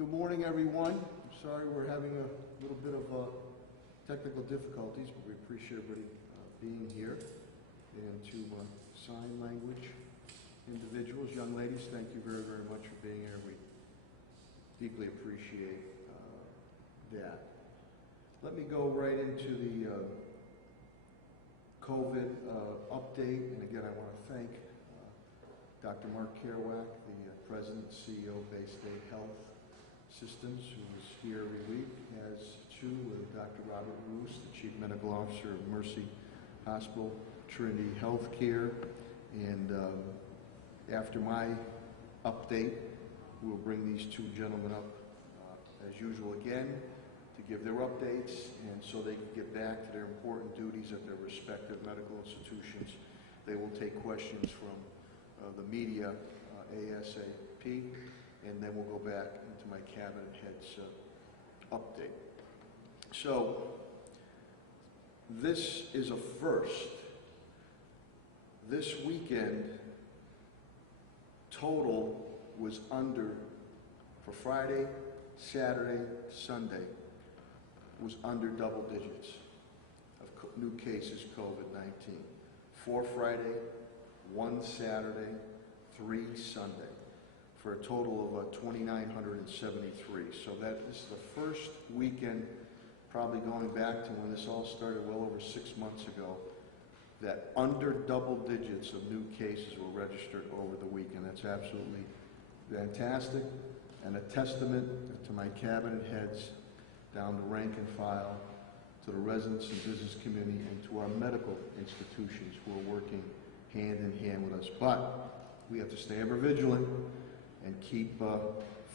Good morning, everyone. I'm sorry we're having a little bit of technical difficulties, but we appreciate everybody being here. And to sign language individuals, young ladies, thank you very, very much for being here. We deeply appreciate that. Let me go right into the COVID update. And again, I want to thank Dr. Mark Kerouac, the President and CEO of Bay State Health Systems, who is here every week, as too with Dr. Robert Roos, the Chief Medical Officer of Mercy Hospital, Trinity Healthcare. And after my update, we'll bring these two gentlemen up as usual again to give their updates, and so they can get back to their important duties at their respective medical institutions. They will take questions from the media ASAP, and then we'll go back into my cabinet head's update. So this is a first. This weekend total was under, for Friday, Saturday, Sunday, was under double digits of new cases COVID-19. 4 Friday, 1 Saturday, 3 Sunday, for a total of 2,973. So that is the first weekend, probably going back to when this all started well over 6 months ago, that under double digits of new cases were registered over the weekend. That's absolutely fantastic, and a testament to my cabinet heads, down the rank and file, to the residents and business community, and to our medical institutions who are working hand in hand with us. But we have to stay ever vigilant and keep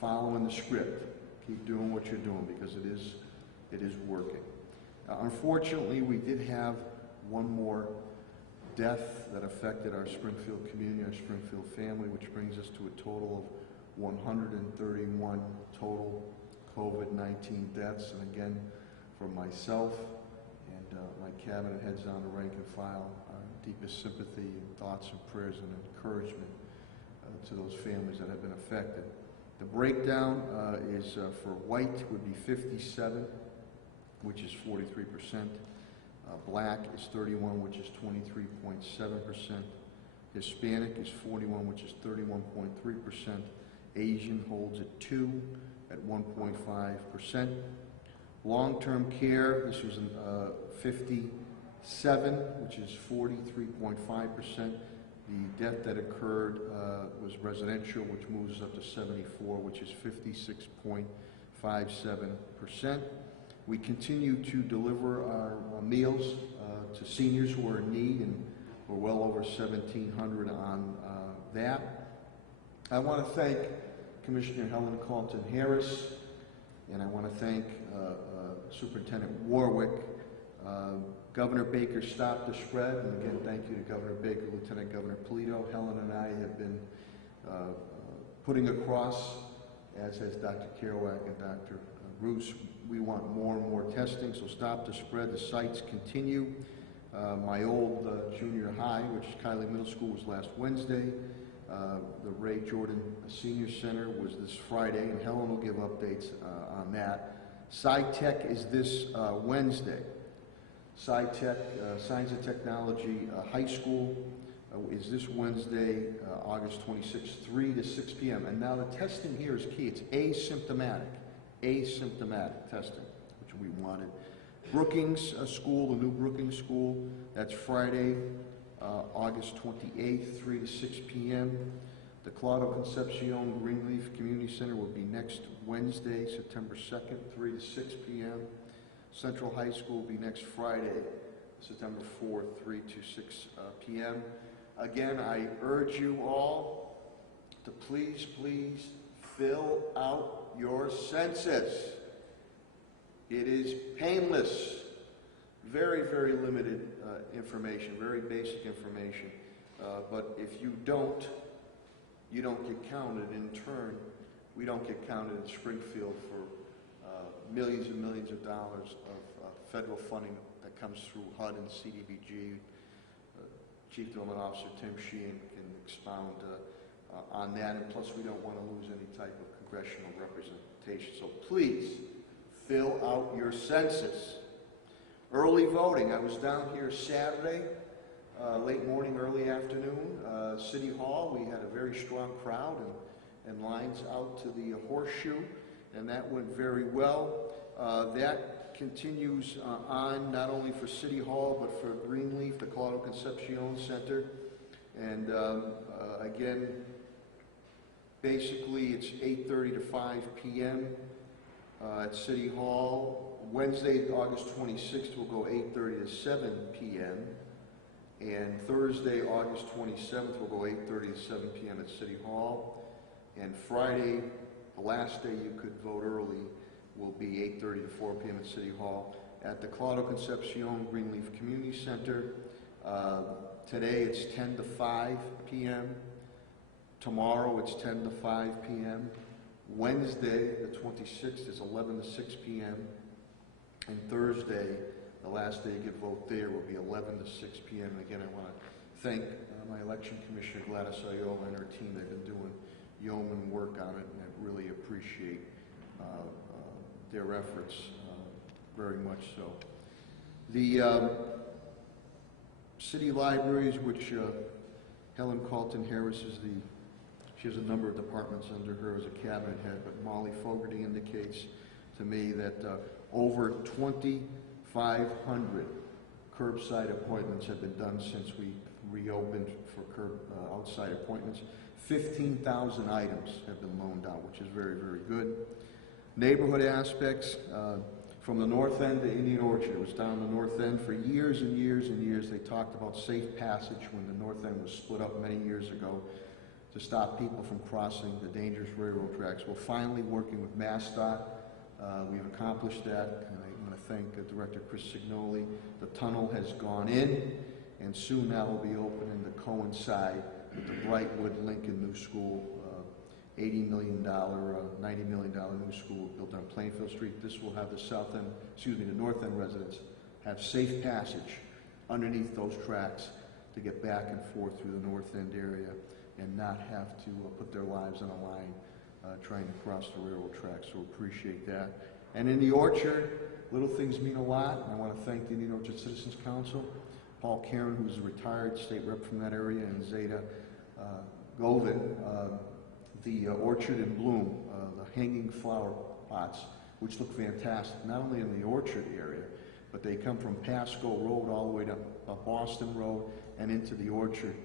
following the script. Keep doing what you're doing, because it is working. Unfortunately, we did have one more death that affected our Springfield community, our Springfield family, which brings us to a total of 131 total COVID-19 deaths. And again, for myself and my cabinet heads on the rank and file, our deepest sympathy and thoughts and prayers and encouragement to those families that have been affected. The breakdown is for white would be 57, which is 43%. Black is 31, which is 23.7%. Hispanic is 41, which is 31.3%. Asian holds at 2 at 1.5%. Long-term care, this was 57, which is 43.5%. The death that occurred was residential, which moves up to 74, which is 56.57%. We continue to deliver our meals to seniors who are in need, and we're well over 1,700 on that. I want to thank Commissioner Helen Calton Harris, and I want to thank Superintendent Warwick. Governor Baker stopped the spread, and again, thank you to Governor Baker, Lieutenant Governor Polito. Helen and I have been putting across, as has Dr. Kerouac and Dr. Roos, we want more and more testing, so stop the spread. The sites continue. My old junior high, which is Kylie Middle School, was last Wednesday. The Ray Jordan Senior Center was this Friday, and Helen will give updates on that. SciTech is this Wednesday. SciTech, Science and Technology High School is this Wednesday, August 26th, 3 to 6 p.m. And now the testing here is key. It's asymptomatic testing, which we wanted. Brookings School, the new Brookings School, that's Friday, August 28th, 3 to 6 p.m. The Claudio Concepcion Greenleaf Community Center will be next Wednesday, September 2nd, 3 to 6 p.m. Central High School will be next Friday, September 4th, 3 to 6 p.m. Again, I urge you all to please fill out your census. It is painless, very, very limited information, very basic information. But if you don't get counted. In turn, we don't get counted in Springfield for millions and millions of dollars of federal funding that comes through HUD and CDBG. Chief Development Officer Tim Sheehan can expound on that, and plus we don't want to lose any type of congressional representation. So please, fill out your census. Early voting. I was down here Saturday, late morning, early afternoon. City Hall, we had a very strong crowd and lines out to the horseshoe, and that went very well. That continues on not only for City Hall, but for Greenleaf, the Colorado Concepcion Center. And again, basically it's 8:30 to 5 p.m. At City Hall. Wednesday, August 26th, will go 8:30 to 7 p.m. And Thursday, August 27th, will go 8:30 to 7 p.m. at City Hall. And Friday, the last day you could vote early, will be 8:30 to 4 p.m. at City Hall. At the Colorado Concepcion Greenleaf Community Center, today it's 10 to 5 p.m. Tomorrow it's 10 to 5 p.m. Wednesday, the 26th, is 11 to 6 p.m. And Thursday, the last day you could vote there, will be 11 to 6 p.m. And again, I want to thank my election commissioner, Gladys Iola, and her team. They've been doing yeoman work on it, and I really appreciate their efforts very much so. The city libraries, which Helen Carlton Harris is she has a number of departments under her as a cabinet head, but Molly Fogarty indicates to me that over 2,500 curbside appointments have been done since we reopened for outside appointments. 15,000 items have been loaned out, which is very, very good. Neighborhood aspects, from the north end to Indian Orchard. It was down the north end for years and years and years. They talked about safe passage when the north end was split up many years ago to stop people from crossing the dangerous railroad tracks. We're finally working with MassDOT. We've accomplished that, and I want to thank Director Chris Signoli. The tunnel has gone in, and soon that will be opening to coincide with the Brightwood Lincoln New School, $80 million, $90 million new school built on Plainfield Street. This will have the north end residents have safe passage underneath those tracks to get back and forth through the north end area and not have to put their lives on a line trying to cross the railroad tracks. So appreciate that. And in the Orchard, little things mean a lot. And I want to thank the Indian Orchard Citizens Council, Paul Karen, who's a retired state rep from that area, and Zeta Govin. The orchard in bloom, the hanging flower pots, which look fantastic, not only in the orchard area, but they come from Pasco Road all the way to Boston Road and into the orchard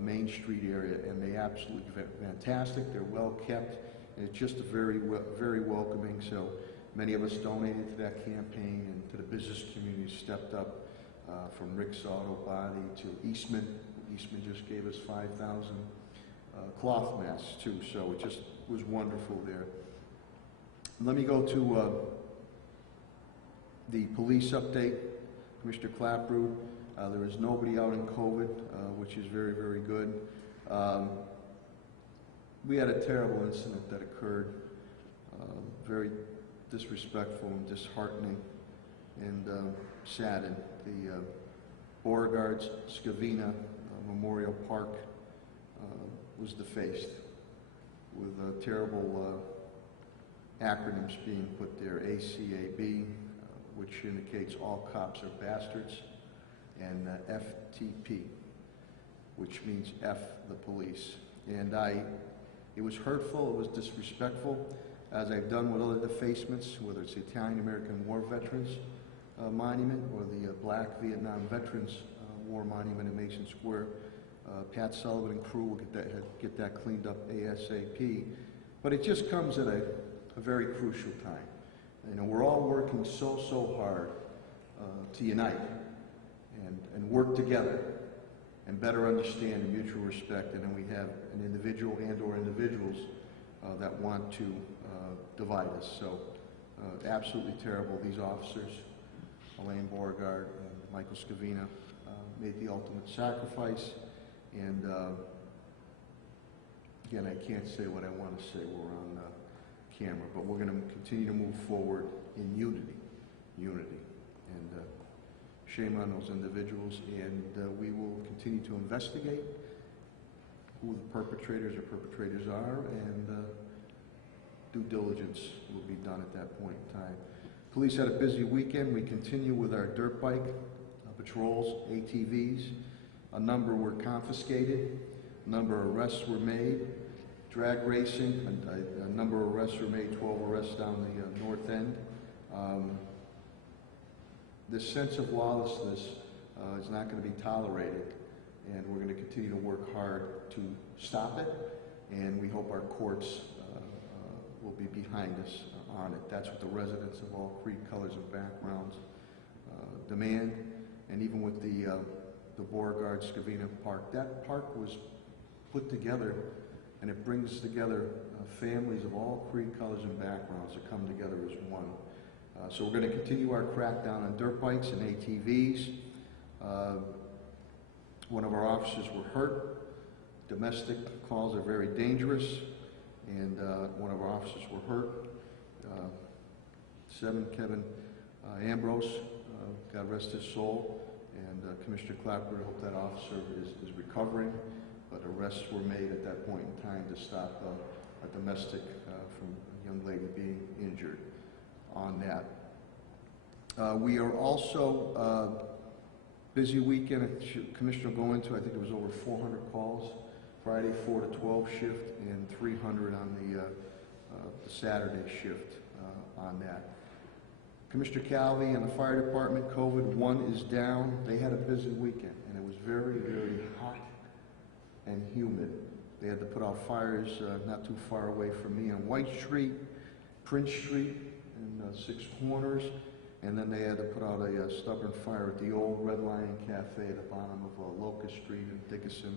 Main Street area, and they absolutely fantastic. They're well kept, and it's just very welcoming. So many of us donated to that campaign, and to the business community stepped up, from Rick's Auto Body to Eastman. Eastman just gave us 5,000 cloth masks too, so it just was wonderful there. Let me go to the police update. Commissioner Clapprood, there is nobody out in COVID, which is very, very good. We had a terrible incident that occurred, very disrespectful and disheartening and saddened. The Beauregard's Scavina Memorial Park was defaced with terrible acronyms being put there, ACAB, which indicates all cops are bastards, and FTP, which means F the police. And it was hurtful, it was disrespectful, as I've done with other defacements, whether it's the Italian American War Veterans Monument or the Black Vietnam Veterans War Monument in Mason Square. Pat Sullivan and crew will get that cleaned up ASAP. But it just comes at a very crucial time. You know, we're all working so hard to unite and work together and better understand and mutual respect, and then we have an individual or individuals that want to divide us. So absolutely terrible. These officers, Elaine Beauregard and Michael Scavina, made the ultimate sacrifice. And again, I can't say what I want to say. We're on camera, but we're going to continue to move forward in unity. And shame on those individuals, and we will continue to investigate, who the perpetrators are, and due diligence will be done at that point in time. Police had a busy weekend. We continue with our dirt bike patrols, ATVs. A number were confiscated, a number of arrests were made. Drag racing, a number of arrests were made, 12 arrests down the north end. This sense of lawlessness is not going to be tolerated, and we're going to continue to work hard to stop it, and we hope our courts will be behind us on it. That's what the residents of all creed colors and backgrounds demand. And even with the Beauregard Scavina Park, that park was put together, and it brings together families of all creed colors and backgrounds that come together as one. So we're going to continue our crackdown on dirt bikes and ATVs. One of our officers were hurt. Domestic calls are very dangerous, and one of our officers were hurt. 7, Kevin Ambrose, God rest his soul, and Commissioner Clapper, I hope that officer is recovering, but arrests were made at that point in time to stop a domestic from a young lady being injured on that. We are also busy weekend. Commissioner will go into, I think it was over 400 calls, Friday 4 to 12 shift, and 300 on the Saturday shift on that. Commissioner Calvi and the fire department, COVID-1 is down. They had a busy weekend, and it was very, very hot and humid. They had to put out fires not too far away from me on White Street, Prince Street, and Six Corners, and then they had to put out a stubborn fire at the old Red Lion Cafe at the bottom of Locust Street and Dickinson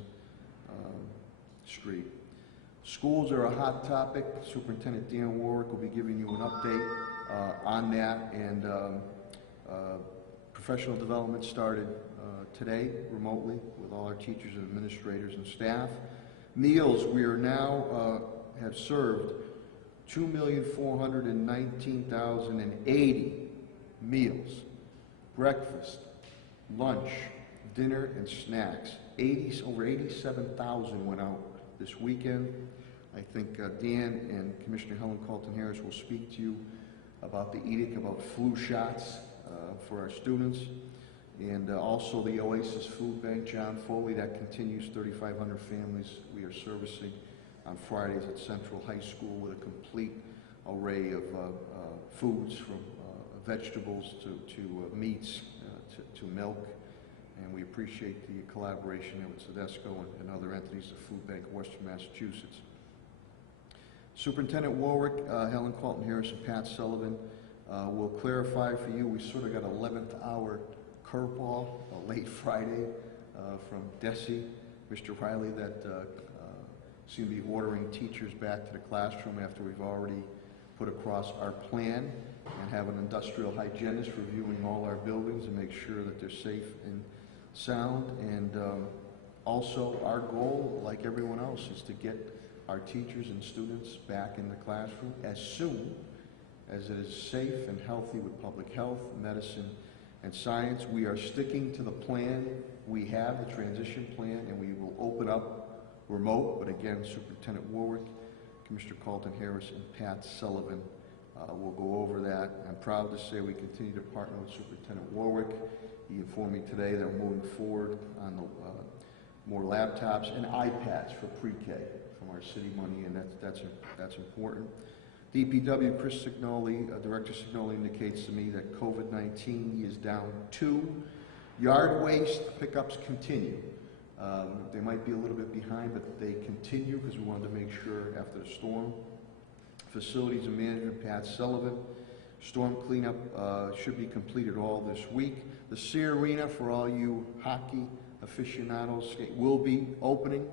Street. Schools are a hot topic. Superintendent Dan Warwick will be giving you an update on that, and professional development started today remotely with all our teachers and administrators and staff. Meals, we are now have served 2,419,080 meals, breakfast, lunch, dinner, and snacks. Over 87,000 went out this weekend. I think Dan and Commissioner Helen Colton-Harris will speak to you about the edict about flu shots for our students, and also the Oasis Food Bank, John Foley, that continues. 3,500 families we are servicing on Fridays at Central High School with a complete array of foods, from vegetables to meats to milk, and we appreciate the collaboration there with Sedesco and other entities of Food Bank of Western Massachusetts. Superintendent Warwick, Helen Colton-Harris, and Pat Sullivan will clarify for you. We sort of got 11th hour curveball late Friday from DESE, Mr. Riley, that seemed to be ordering teachers back to the classroom after we've already put across our plan and have an industrial hygienist reviewing all our buildings and make sure that they're safe and sound. And also our goal, like everyone else, is to get our teachers and students back in the classroom as soon as it is safe and healthy with public health, medicine, and science. We are sticking to the plan we have, the transition plan, and we will open up remote, but again, Superintendent Warwick, Commissioner Colton-Harris, and Pat Sullivan will go over that. I'm proud to say we continue to partner with Superintendent Warwick. He informed me today that we're moving forward on the more laptops and iPads for pre-K from our city money, and that's important. DPW, Chris Signoli, Director Signoli, indicates to me that COVID-19 is down 2. Yard waste pickups continue. They might be a little bit behind, but they continue because we wanted to make sure after the storm. Facilities and Management, Pat Sullivan. Storm cleanup should be completed all this week. The Sea Arena, for all you hockey aficionados, will be opening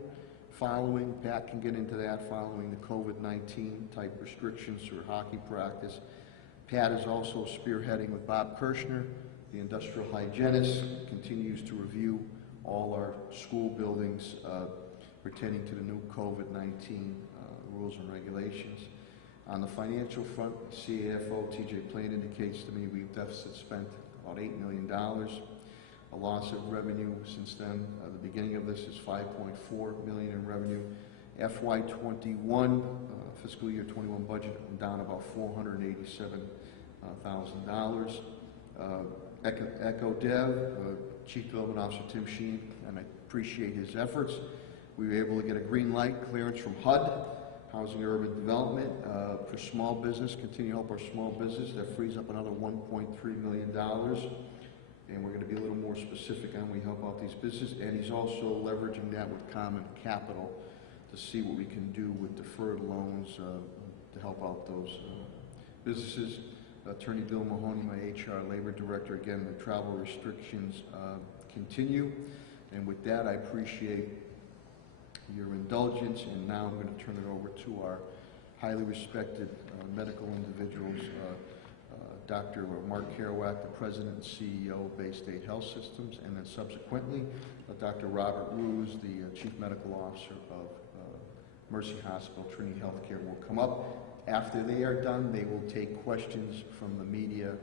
following, Pat can get into that, following the COVID-19 type restrictions for hockey practice. Pat is also spearheading with Bob Kirshner, the industrial hygienist, continues to review all our school buildings pertaining to the new COVID-19 rules and regulations. On the financial front, CAFO TJ Plain indicates to me we've deficit spent about $8 million. A loss of revenue since then. The beginning of this is $5.4 million in revenue. FY21, fiscal year 21 budget down about $487,000. Echo Dev, Chief Development Officer Tim Sheen, and I appreciate his efforts. We were able to get a green light clearance from HUD, Housing and Urban Development, for small business, continue to help our small business. That frees up another $1.3 million. And we're going to be a little more specific on we help out these businesses. And he's also leveraging that with Common Capital to see what we can do with deferred loans to help out those businesses. Attorney Bill Mahoney, my HR Labor Director, again, the travel restrictions continue. And with that, I appreciate your indulgence. And now I'm going to turn it over to our highly respected medical individuals, Dr. Mark Kerouac, the President and CEO of Bay State Health Systems, and then subsequently Dr. Robert Roos, the Chief Medical Officer of Mercy Hospital, Trinity Healthcare, will come up. After they are done, they will take questions from the media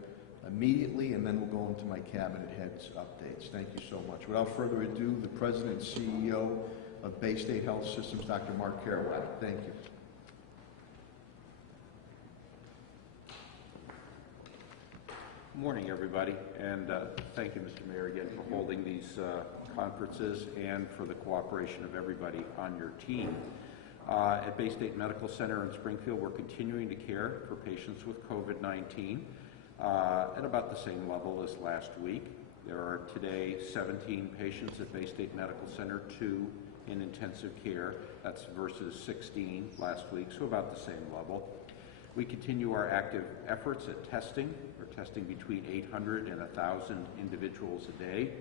immediately, and then we'll go into my cabinet heads updates. Thank you so much. Without further ado, the President and CEO of Bay State Health Systems, Dr. Mark Kerouac. Thank you. Good morning, everybody, and thank you, Mr. Mayor, again for holding these conferences and for the cooperation of everybody on your team. At Bay State Medical Center in Springfield, we're continuing to care for patients with COVID-19 at about the same level as last week. There are today 17 patients at Bay State Medical Center, 2 in intensive care. That's versus 16 last week, so about the same level. We continue our active efforts at testing. We're testing between 800 and 1,000 individuals a day.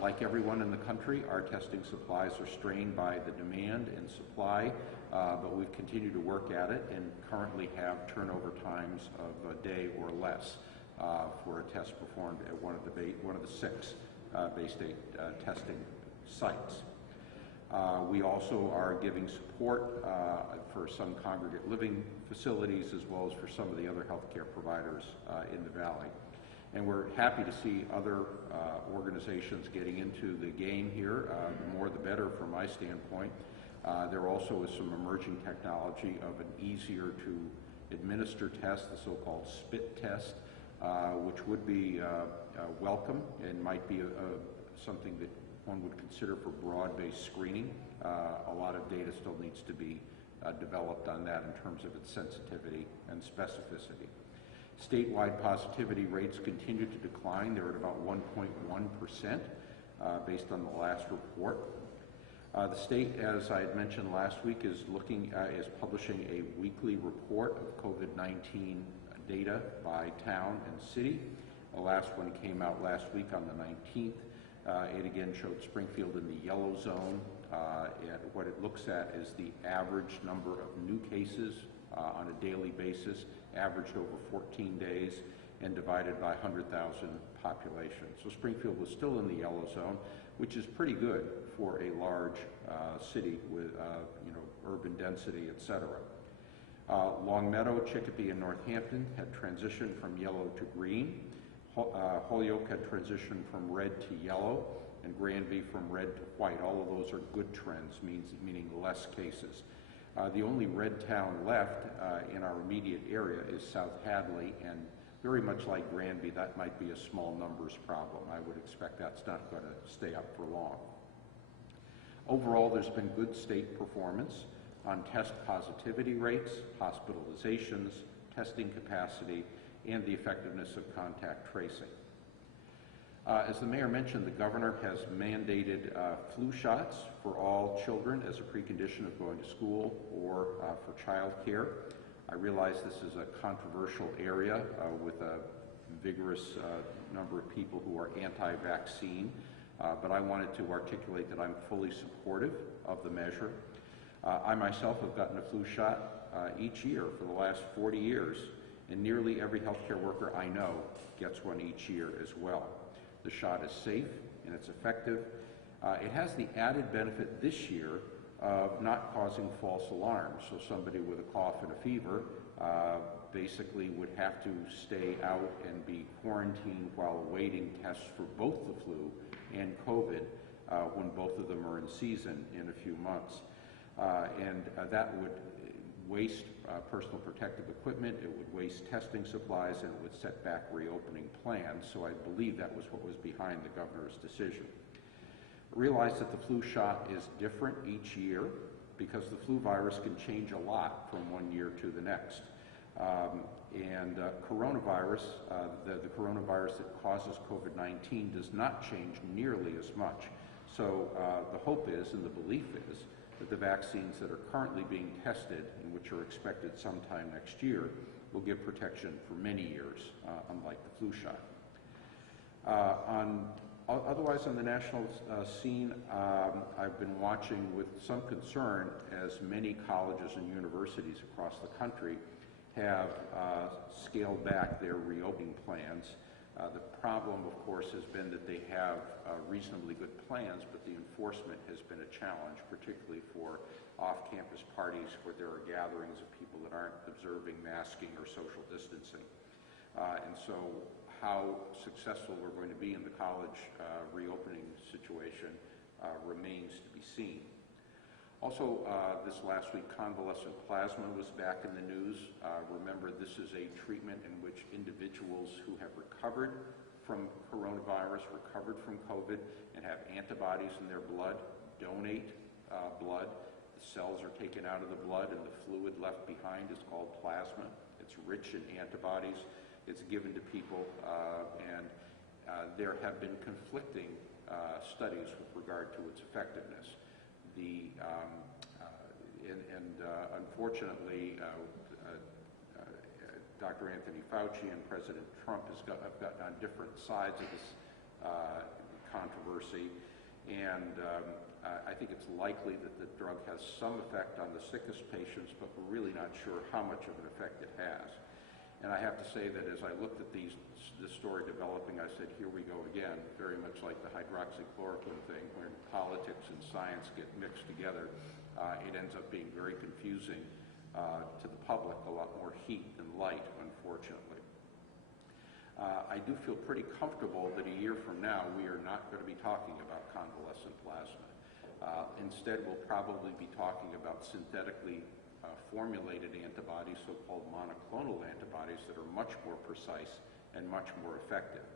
Like everyone in the country, our testing supplies are strained by the demand and supply, but we've continued to work at it and currently have turnover times of a day or less for a test performed at one of the 6 Bay State testing sites. We also are giving support for some congregate living facilities as well as for some of the other healthcare providers in the Valley. And we're happy to see other organizations getting into the game here. The more the better from my standpoint. There also is some emerging technology of an easier to administer test, the so-called spit test, which would be welcome and might be something that one would consider for broad-based screening. A lot of data still needs to be developed on that in terms of its sensitivity and specificity. Statewide positivity rates continue to decline. They're at about 1.1% based on the last report. The state, as I had mentioned last week, is publishing a weekly report of COVID-19 data by town and city. The last one came out last week on the 19th. It again showed Springfield in the yellow zone. And what it looks at is the average number of new cases on a daily basis, averaged over 14 days and divided by 100,000 population. So Springfield was still in the yellow zone, which is pretty good for a large city with urban density, etc. Longmeadow, Chicopee, and Northampton had transitioned from yellow to green. Holyoke had transitioned from red to yellow, and Granby from red to white. All of those are good trends, meaning less cases. The only red town left in our immediate area is South Hadley, and very much like Granby, that might be a small numbers problem. I would expect that's not going to stay up for long. Overall, there's been good state performance on test positivity rates, hospitalizations, testing capacity, and the effectiveness of contact tracing. As the mayor mentioned, the governor has mandated flu shots for all children as a precondition of going to school or for child care. I realize this is a controversial area with a vigorous number of people who are anti-vaccine, but I wanted to articulate that I'm fully supportive of the measure. I myself have gotten a flu shot each year for the last 40 years, and nearly every healthcare worker I know gets one each year as well. The shot is safe and it's effective. It has the added benefit this year of not causing false alarms. So somebody with a cough and a fever basically would have to stay out and be quarantined while awaiting tests for both the flu and COVID when both of them are in season in a few months. That would waste personal protective equipment, it would waste testing supplies, and it would set back reopening plans. So I believe that was what was behind the governor's decision. Realize that the flu shot is different each year because the flu virus can change a lot from one year to the next. Coronavirus, the coronavirus that causes COVID-19 does not change nearly as much. So the hope is, and the belief is, that the vaccines that are currently being tested and which are expected sometime next year will give protection for many years, unlike the flu shot. Otherwise, on the national scene, I've been watching with some concern as many colleges and universities across the country have scaled back their reopening plans. The problem, of course, has been that they have reasonably good plans, but the enforcement has been a challenge, particularly for off-campus parties where there are gatherings of people that aren't observing masking or social distancing. And so how successful we're going to be in the college reopening situation remains to be seen. Also, this last week, convalescent plasma was back in the news. Remember, this is a treatment in which individuals who have recovered from coronavirus, recovered from COVID, and have antibodies in their blood donate blood. The cells are taken out of the blood, and the fluid left behind is called plasma. It's rich in antibodies. It's given to people, and there have been conflicting studies with regard to its effectiveness. Unfortunately, Dr. Anthony Fauci and President Trump have gotten on different sides of this controversy, and I think it's likely that the drug has some effect on the sickest patients, but we're really not sure how much of an effect it has. And I have to say that as I looked at this story developing, I said, here we go again, very much like the hydroxychloroquine thing, when politics and science get mixed together. It ends up being very confusing to the public, a lot more heat than light, unfortunately. I do feel pretty comfortable that a year from now, we are not going to be talking about convalescent plasma. Instead, we'll probably be talking about synthetically formulated antibodies, so-called monoclonal antibodies, that are much more precise and much more effective.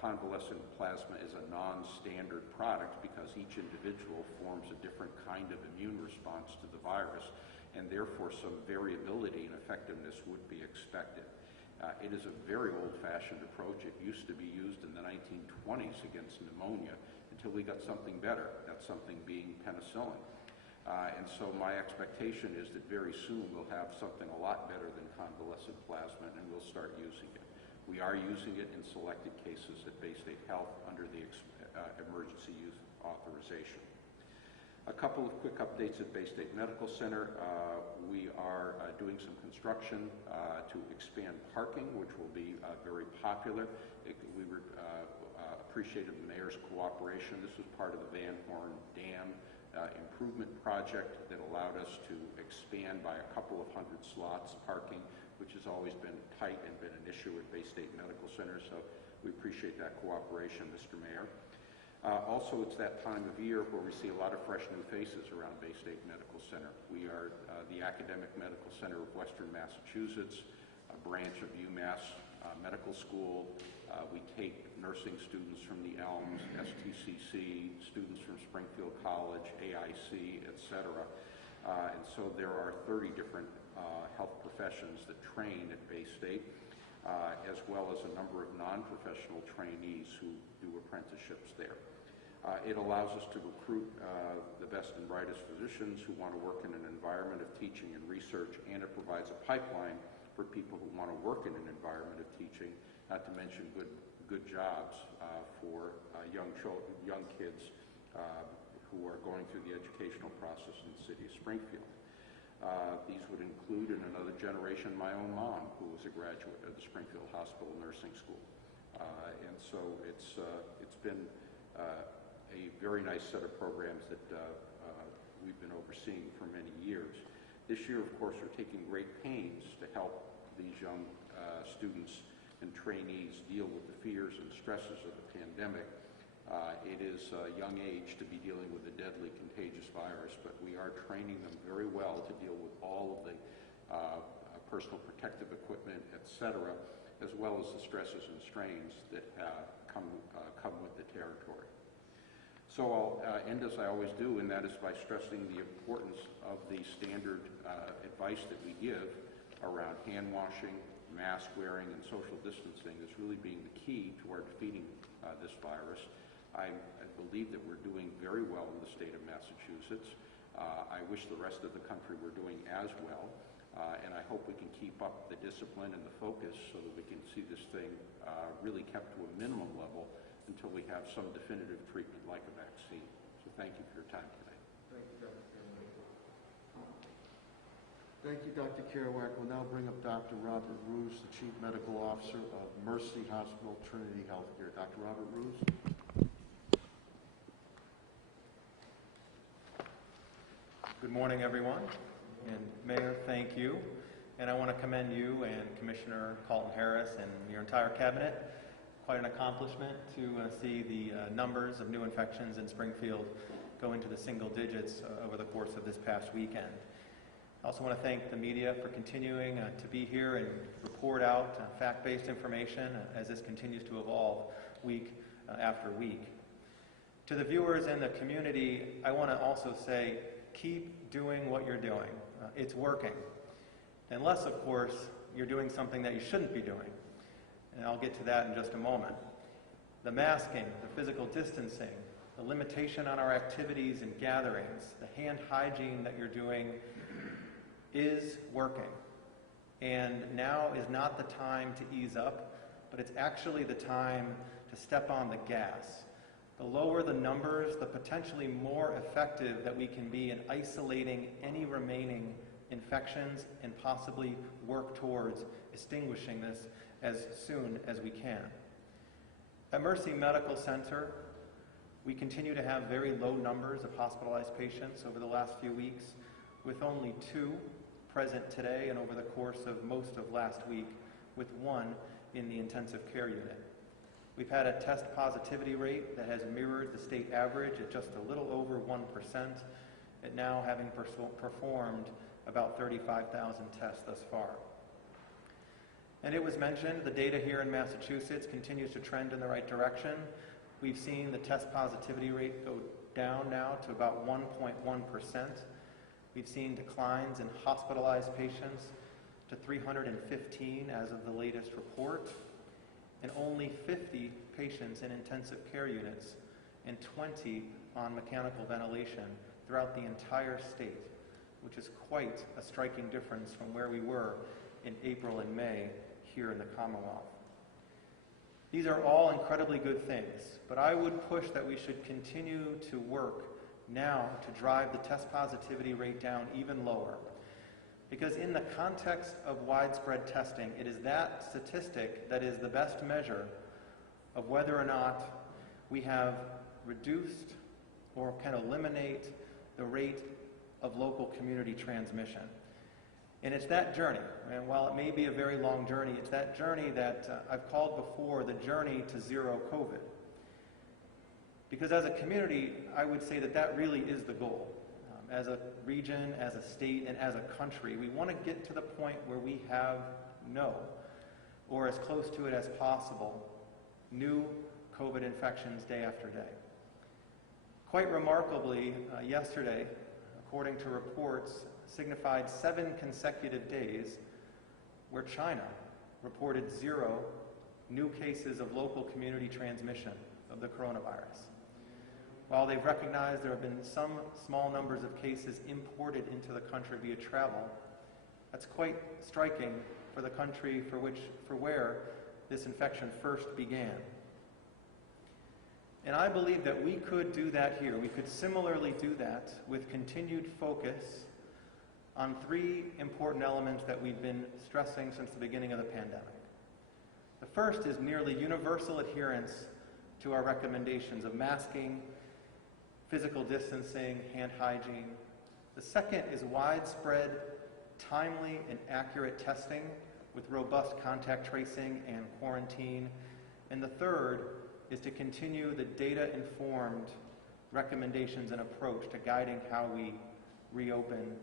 Convalescent plasma is a non-standard product because each individual forms a different kind of immune response to the virus, and therefore some variability in effectiveness would be expected. It is a very old-fashioned approach. It used to be used in the 1920s against pneumonia until we got something better, that something being penicillin. And so my expectation is that very soon we'll have something a lot better than convalescent plasma, and we'll start using it. We are using it in selected cases at Bay State Health under the emergency use authorization. A couple of quick updates at Bay State Medical Center. We are doing some construction to expand parking, which will be very popular. We appreciated the mayor's cooperation. This was part of the Van Horn Dam improvement project that allowed us to expand by a couple of hundred slots parking, which has always been tight and been an issue at Bay State Medical Center, so we appreciate that cooperation, Mr. Mayor. Also, it's that time of year where we see a lot of fresh new faces around Bay State Medical Center. We are the Academic Medical Center of Western Massachusetts, a branch of UMass Medical School. We take nursing students from the Elms, STCC, students from Springfield College, AIC, etc. And so there are 30 different health professions that train at Bay State, as well as a number of non-professional trainees who do apprenticeships there. It allows us to recruit the best and brightest physicians who want to work in an environment of teaching and research, and it provides a pipeline for people who want to work in an environment of teaching, not to mention good jobs for young kids who are going through the educational process in the city of Springfield. These would include, in another generation, my own mom, who was a graduate of the Springfield Hospital Nursing School. And so it's been a very nice set of programs that we've been overseeing for many years. This year, of course, we're taking great pains to help these young students and trainees deal with the fears and stresses of the pandemic. It is a young age to be dealing with a deadly contagious virus, but we are training them very well to deal with all of the personal protective equipment, etc., as well as the stresses and strains that come with the territory. So I'll end as I always do, and that is by stressing the importance of the standard advice that we give around hand washing, mask wearing, and social distancing as really being the key to our defeating this virus. I believe that we're doing very well in the state of Massachusetts. I wish the rest of the country were doing as well, and I hope we can keep up the discipline and the focus so that we can see this thing really kept to a minimum level until we have some definitive treatment like a vaccine. So thank you for your time today. Thank you, Dr. Kerouac. Thank you, Dr. Kerouac. We'll now bring up Dr. Robert Roos, the Chief Medical Officer of Mercy Hospital, Trinity Healthcare. Dr. Robert Roos. Good morning, everyone. And Mayor, thank you. And I want to commend you and Commissioner Carlton Harris and your entire cabinet. Quite an accomplishment to see the numbers of new infections in Springfield go into the single digits over the course of this past weekend. I also want to thank the media for continuing to be here and report out fact-based information as this continues to evolve week after week. To the viewers and the community, I want to also say, keep doing what you're doing. It's working. Unless, of course, you're doing something that you shouldn't be doing. And I'll get to that in just a moment. The masking, the physical distancing, the limitation on our activities and gatherings, the hand hygiene that you're doing is working. And now is not the time to ease up, but it's actually the time to step on the gas. The lower the numbers, the potentially more effective that we can be in isolating any remaining infections and possibly work towards extinguishing this as soon as we can. At Mercy Medical Center, we continue to have very low numbers of hospitalized patients over the last few weeks, with only 2 present today and over the course of most of last week, with 1 in the intensive care unit. We've had a test positivity rate that has mirrored the state average at just a little over 1%, at now having performed about 35,000 tests thus far. And it was mentioned, the data here in Massachusetts continues to trend in the right direction. We've seen the test positivity rate go down now to about 1.1%. We've seen declines in hospitalized patients to 315 as of the latest report, and only 50 patients in intensive care units and 20 on mechanical ventilation throughout the entire state, which is quite a striking difference from where we were in April and May here in the Commonwealth. These are all incredibly good things, but I would push that we should continue to work now to drive the test positivity rate down even lower. Because in the context of widespread testing, it is that statistic that is the best measure of whether or not we have reduced or can eliminate the rate of local community transmission. And it's that journey, and while it may be a very long journey, it's that journey that I've called before the journey to zero COVID. Because as a community, I would say that that really is the goal. As a region, as a state, and as a country, we want to get to the point where we have no, or as close to it as possible, new COVID infections day after day. Quite remarkably, yesterday, according to reports, signified 7 consecutive days where China reported 0 new cases of local community transmission of the coronavirus. While they've recognized there have been some small numbers of cases imported into the country via travel, that's quite striking for the country for where this infection first began. And I believe that we could do that here. We could similarly do that with continued focus on 3 important elements that we've been stressing since the beginning of the pandemic. The first is nearly universal adherence to our recommendations of masking, physical distancing, hand hygiene, The second is widespread, timely, and accurate testing with robust contact tracing and quarantine. And the third is to continue the data-informed recommendations and approach to guiding how we reopen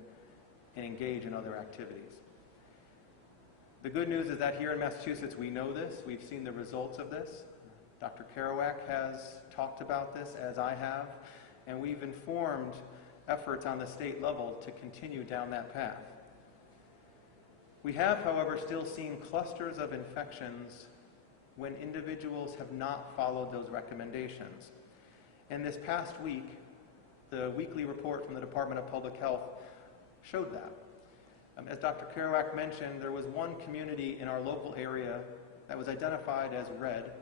and engage in other activities. The good news is that here in Massachusetts, we know this. We've seen the results of this. Dr. Kerouac has talked about this, as I have, and we've informed efforts on the state level to continue down that path. We have, however, still seen clusters of infections when individuals have not followed those recommendations. And this past week, the weekly report from the Department of Public Health showed that. As Dr. Kerouac mentioned, there was one community in our local area that was identified as red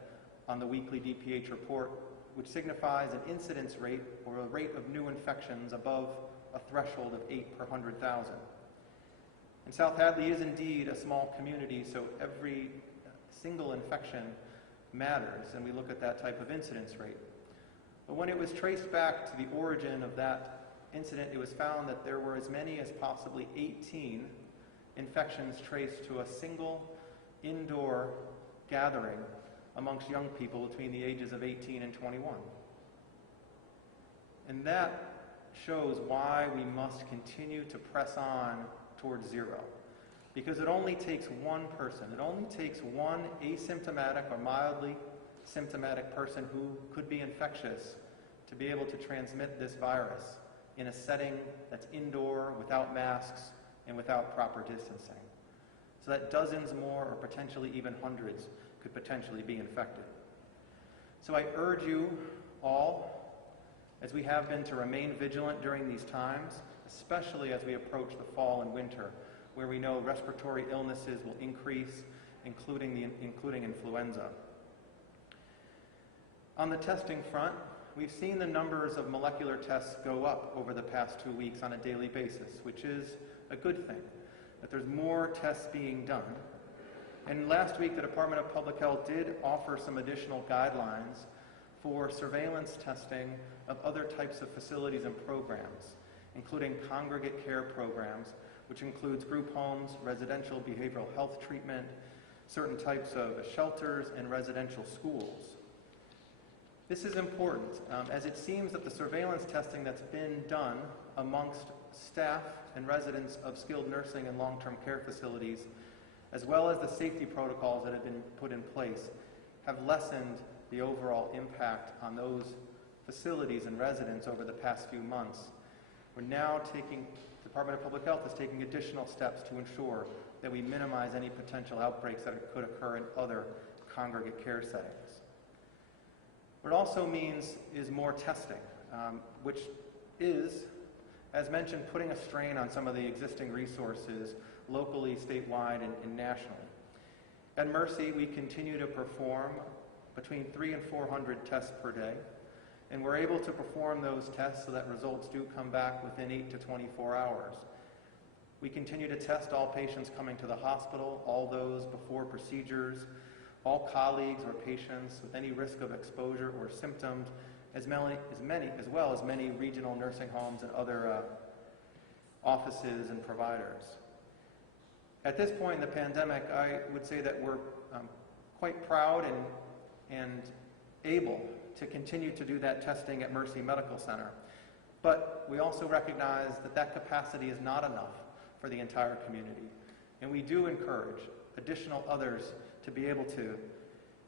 on the weekly DPH report, which signifies an incidence rate or a rate of new infections above a threshold of 8 per 100,000. And South Hadley is indeed a small community, so every single infection matters, and we look at that type of incidence rate. But when it was traced back to the origin of that incident, it was found that there were as many as possibly 18 infections traced to a single indoor gathering amongst young people between the ages of 18 and 21. And that shows why we must continue to press on towards zero. Because it only takes one person, it only takes one asymptomatic or mildly symptomatic person who could be infectious to be able to transmit this virus in a setting that's indoor, without masks, and without proper distancing. So that dozens more, or potentially even hundreds, could potentially be infected. So I urge you all, as we have been, to remain vigilant during these times, especially as we approach the fall and winter, where we know respiratory illnesses will increase, including influenza. On the testing front, we've seen the numbers of molecular tests go up over the past 2 weeks on a daily basis, which is a good thing, that there's more tests being done. And last week, the Department of Public Health did offer some additional guidelines for surveillance testing of other types of facilities and programs, including congregate care programs, which includes group homes, residential behavioral health treatment, certain types of shelters, and residential schools. This is important, as it seems that the surveillance testing that's been done amongst staff and residents of skilled nursing and long-term care facilities, as well as the safety protocols that have been put in place, have lessened the overall impact on those facilities and residents over the past few months. We're now taking, the Department of Public Health is taking additional steps to ensure that we minimize any potential outbreaks that could occur in other congregate care settings. What it also means is more testing, which is, as mentioned, putting a strain on some of the existing resources locally, statewide, and nationally. At Mercy, we continue to perform between 300 and 400 tests per day, and we're able to perform those tests so that results do come back within 8 to 24 hours. We continue to test all patients coming to the hospital, all those before procedures, all colleagues or patients with any risk of exposure or symptoms, as well as many regional nursing homes and other offices and providers. At this point in the pandemic, I would say that we're quite proud and able to continue to do that testing at Mercy Medical Center. But we also recognize that that capacity is not enough for the entire community. And we do encourage additional others to be able to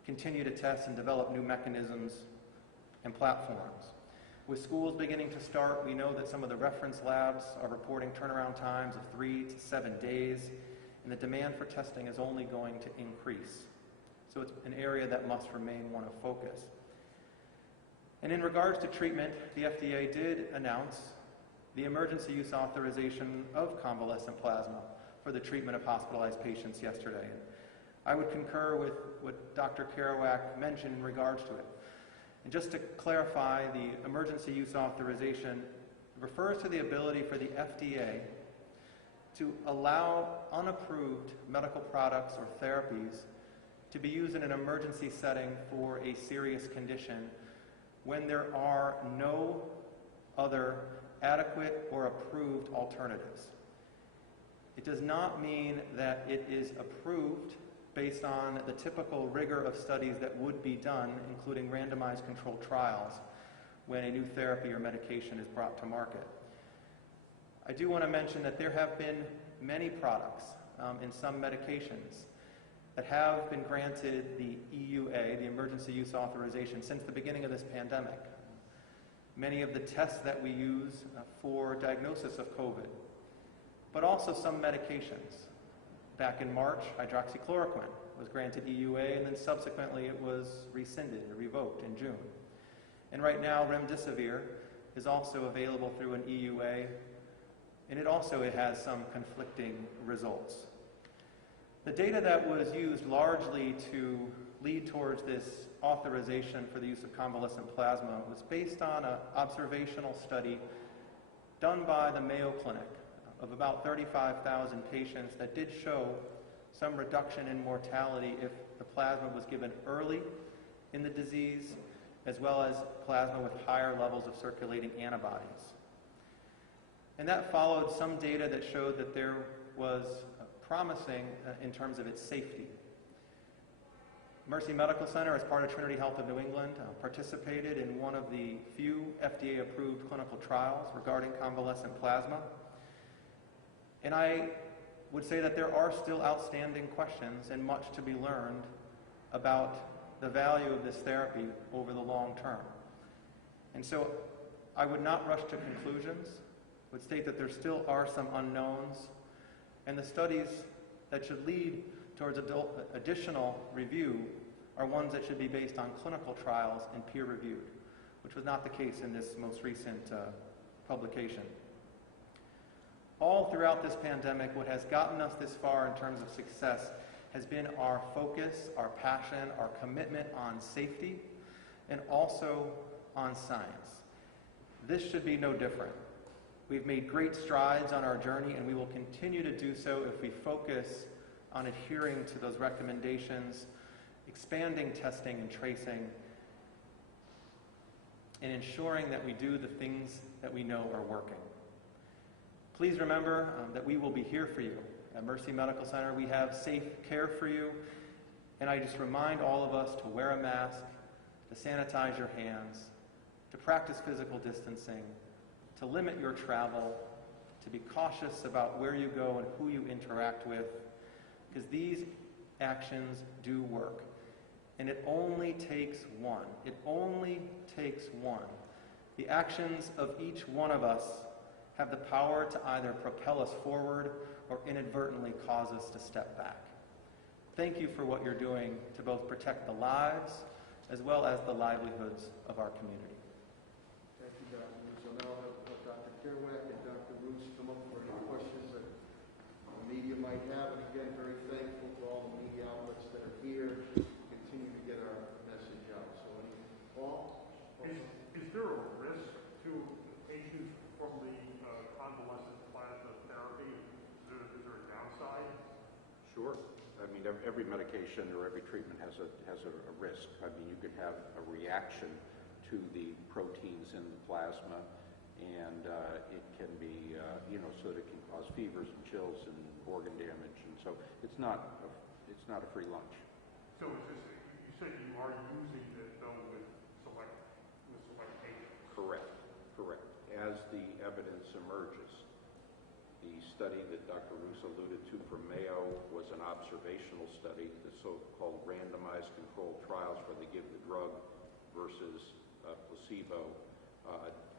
continue to test and develop new mechanisms and platforms. With schools beginning to start, we know that some of the reference labs are reporting turnaround times of 3 to 7 days, and the demand for testing is only going to increase. So it's an area that must remain one of focus. And in regards to treatment, the FDA did announce the emergency use authorization of convalescent plasma for the treatment of hospitalized patients yesterday. I would concur with what Dr. Kerouac mentioned in regards to it. And just to clarify, the emergency use authorization refers to the ability for the FDA to allow unapproved medical products or therapies to be used in an emergency setting for a serious condition when there are no other adequate or approved alternatives. It does not mean that it is approved based on the typical rigor of studies that would be done, including randomized controlled trials, when a new therapy or medication is brought to market. I do want to mention that there have been many products and some medications that have been granted the EUA, the Emergency Use Authorization, since the beginning of this pandemic. Many of the tests that we use for diagnosis of COVID, but also some medications. Back in March, hydroxychloroquine was granted EUA, and then subsequently it was rescinded or revoked in June. And right now, remdesivir is also available through an EUA, and it has some conflicting results. The data that was used largely to lead towards this authorization for the use of convalescent plasma was based on an observational study done by the Mayo Clinic of about 35,000 patients that did show some reduction in mortality if the plasma was given early in the disease, as well as plasma with higher levels of circulating antibodies. And that followed some data that showed that there was promising in terms of its safety. Mercy Medical Center, as part of Trinity Health of New England, participated in one of the few FDA-approved clinical trials regarding convalescent plasma. And I would say that there are still outstanding questions and much to be learned about the value of this therapy over the long term. And so I would not rush to conclusions, would state that there still are some unknowns, and the studies that should lead towards additional review are ones that should be based on clinical trials and peer-reviewed, which was not the case in this most recent publication. All throughout this pandemic, what has gotten us this far in terms of success has been our focus, our passion, our commitment on safety, and also on science. This should be no different. We've made great strides on our journey, and we will continue to do so if we focus on adhering to those recommendations, expanding testing and tracing, and ensuring that we do the things that we know are working. Please remember that we will be here for you. At Mercy Medical Center, we have safe care for you, and I just remind all of us to wear a mask, to sanitize your hands, to practice physical distancing, to limit your travel, to be cautious about where you go and who you interact with, because these actions do work. And it only takes one. It only takes one. The actions of each one of us have the power to either propel us forward or inadvertently cause us to step back. Thank you for what you're doing to both protect the lives as well as the livelihoods of our community. Thank you, Dr. Roos. I'll now have Dr. Kerouac and Dr. Roos come up for any questions that the media might have. And again, very thankful to all the media outlets that are here to continue to get our message out. So, Paul? Is there a risk to patients from the convalescent plasma therapy? Is there a downside? Sure. I mean, every medication or every treatment has a risk. I mean, you can have a reaction to the proteins in the plasma, and it can be, so that it can cause fevers and chills and organ damage, and so it's not a free lunch. So is this, you said you are using it though with select patients? Correct. As the evidence emerges, the study that Dr. Roos alluded to from Mayo was an observational study, the so-called randomized controlled trials where they give the drug versus placebo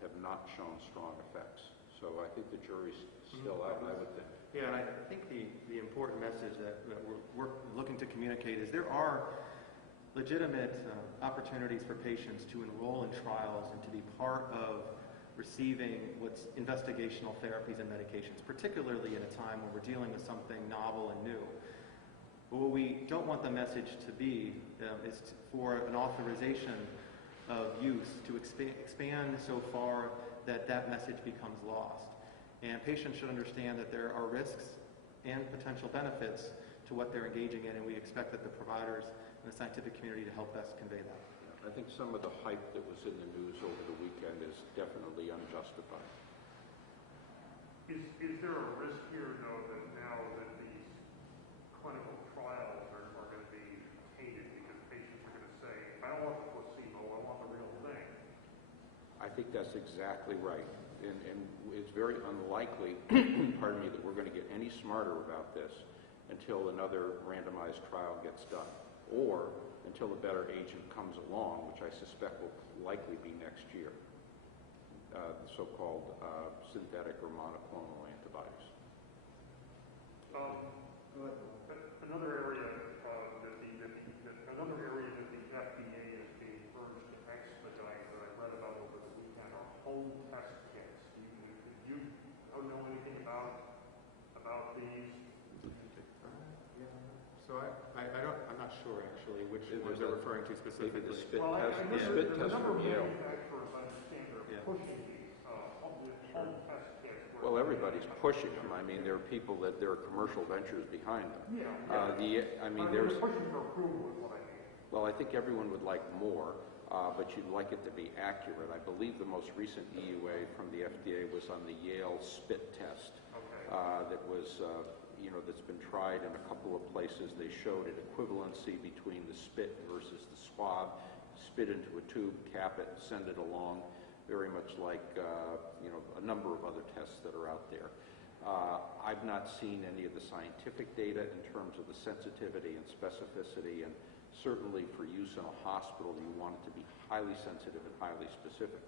have not shown strong effects. So I think the jury's still out, I would think. Yeah, and I think the important message that we're looking to communicate is there are legitimate opportunities for patients to enroll in trials and to be part of receiving what's investigational therapies and medications, particularly in a time when we're dealing with something novel and new. But what we don't want the message to be is for an authorization of use to expand so far that that message becomes lost. And patients should understand that there are risks and potential benefits to what they're engaging in, and we expect that the providers and the scientific community to help us convey that. I think some of the hype that was in the news over the weekend is definitely unjustified. Is there a risk here, though, that now that these clinical trials are going to be hated because patients are going to say, I don't want the placebo, I want the real thing? I think that's exactly right. And it's very unlikely, pardon me, that we're going to get any smarter about this until another randomized trial gets done, or until a better agent comes along, which I suspect will likely be next year, the so-called synthetic or monoclonal antibodies. Another area that the FDA is being urged to expedite that I read about over the weekend are home test kits. Do you know anything about these? So I'm not sure actually which ones they're referring to specifically. The spit Well, test, I the spit test number from of Yale. manufacturers, I understand, are pushing these home test kits. Well, everybody's pushing them. I mean, there are people that there are commercial ventures behind them. They're pushing for approval is what I mean. Well, I think everyone would like more, but you'd like it to be accurate. I believe the most recent EUA from the FDA was on the Yale spit test. Okay. That was, that's been tried in a couple of places. They showed an equivalency between the spit versus the swab. Spit into a tube, cap it, send it along, very much like, a number of other tests that are out there. I've not seen any of the scientific data in terms of the sensitivity and specificity, and certainly for use in a hospital, you want it to be highly sensitive and highly specific.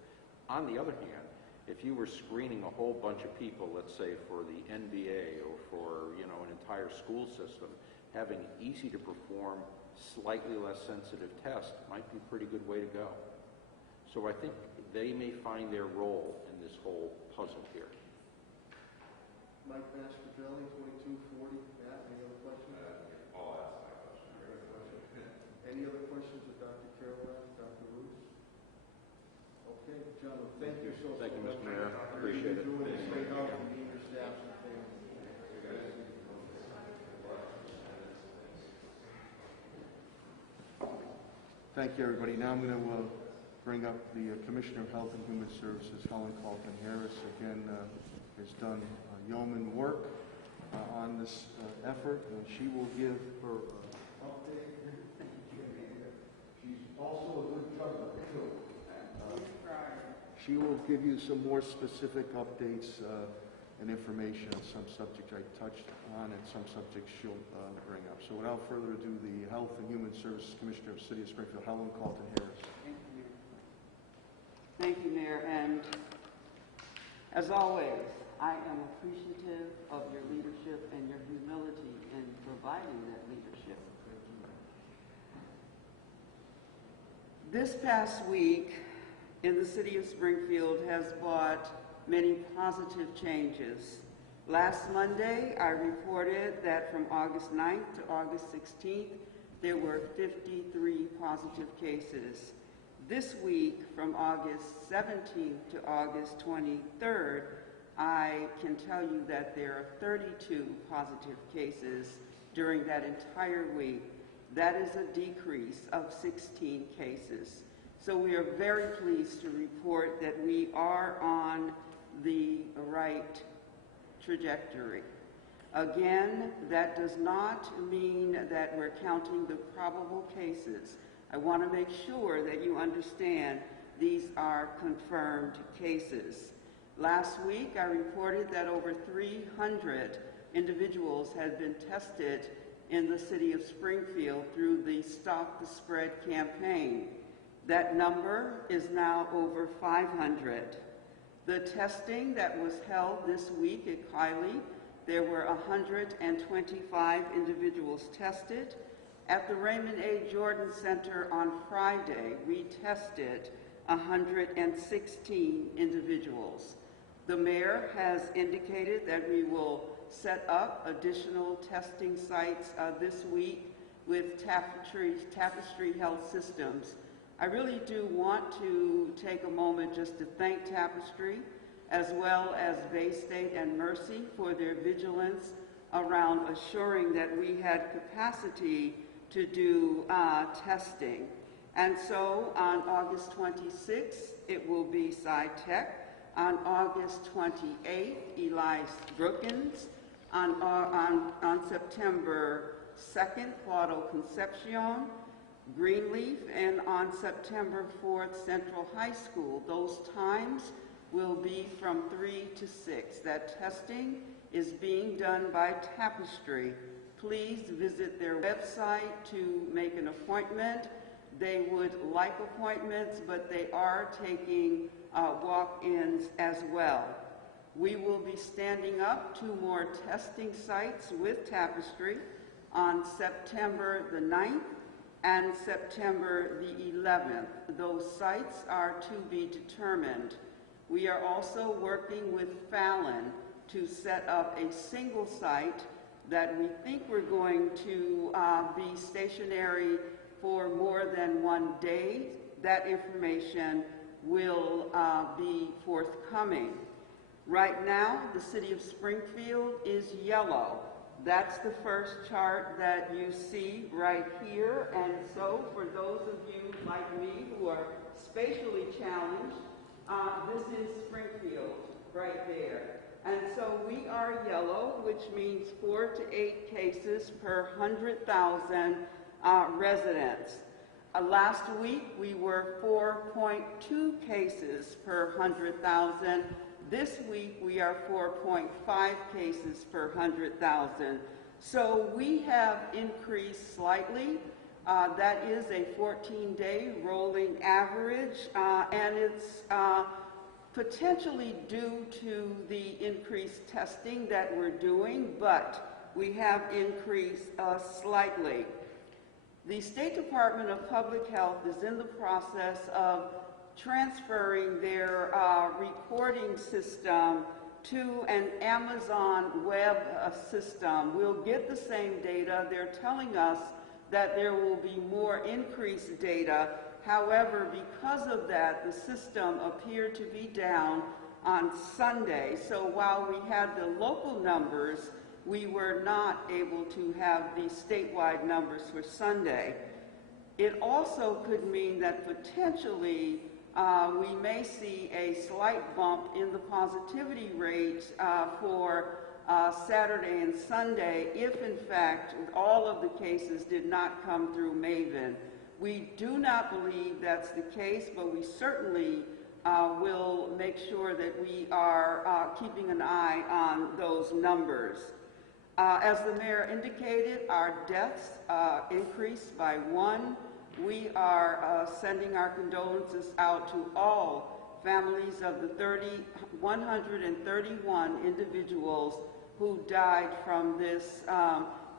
On the other hand, if you were screening a whole bunch of people, let's say for the NBA or for, an entire school system, having an easy to perform, slightly less sensitive test might be a pretty good way to go. So I think they may find their role in this whole puzzle here. Mike Mastrodelli, 2240. Matt, any other questions? I'll ask my question. Any other questions of Dr. Caroline, Dr. Roos? Okay, gentlemen, thank you so much. Thank you, Mr. Mayor. Appreciate it. Stay healthy, and you and your staffs and families. Thank you, everybody. Now I'm going to bring up the Commissioner of Health and Human Services, Helen Calkin Harris. Again, has done yeoman work on this effort, and she will give her update. She's also a good juggler, too. She will give you some more specific updates and information on some subjects I touched on and some subjects she'll bring up. So without further ado, the Health and Human Services Commissioner of the City of Springfield, Helen Calkin Harris. Thank you, Mayor. And as always, I am appreciative of your leadership and your humility in providing that leadership. This past week in the City of Springfield has brought many positive changes. Last Monday, I reported that from August 9th to August 16th, there were 53 positive cases. This week, from August 17th to August 23rd, I can tell you that there are 32 positive cases during that entire week. That is a decrease of 16 cases. So we are very pleased to report that we are on the right trajectory. Again, that does not mean that we're counting the probable cases. I want to make sure that you understand these are confirmed cases. Last week, I reported that over 300 individuals had been tested in the City of Springfield through the Stop the Spread campaign. That number is now over 500. The testing that was held this week at Kiley, there were 125 individuals tested. At the Raymond A. Jordan Center on Friday, we tested 116 individuals. The mayor has indicated that we will set up additional testing sites this week with Tapestry Health Systems. I really do want to take a moment just to thank Tapestry, as well as Bay State and Mercy, for their vigilance around assuring that we had capacity to do testing. And so on August 26th, it will be SciTech. On August 28th, Elias Brookins. On September 2nd, Claudio Concepcion, Greenleaf, and on September 4th, Central High School. Those times will be from 3 to 6. That testing is being done by Tapestry. Please visit their website to make an appointment. They would like appointments, but they are taking walk-ins as well. We will be standing up 2 more testing sites with Tapestry on September the 9th and September the 11th. Those sites are to be determined. We are also working with Fallon to set up a single site that we think we're going to be stationary for more than 1 day. That information will be forthcoming. Right now, the city of Springfield is yellow. That's the first chart that you see right here. And so for those of you like me who are spatially challenged, this is Springfield right there. And so we are yellow, which means 4 to 8 cases per 100,000 residents. Last week, we were 4.2 cases per 100,000. This week, we are 4.5 cases per 100,000. So we have increased slightly. That is a 14-day rolling average, and it's potentially due to the increased testing that we're doing, but we have increased slightly. The State Department of Public Health is in the process of transferring their reporting system to an Amazon web system. We'll get the same data. They're telling us that there will be more increased data. However, because of that, the system appeared to be down on Sunday. So while we had the local numbers, we were not able to have the statewide numbers for Sunday. It also could mean that potentially we may see a slight bump in the positivity rate for Saturday and Sunday if, in fact, all of the cases did not come through Maven. We do not believe that's the case, but we certainly will make sure that we are keeping an eye on those numbers. As the mayor indicated, our deaths increased by 1. We are sending our condolences out to all families of the 131 individuals who died from this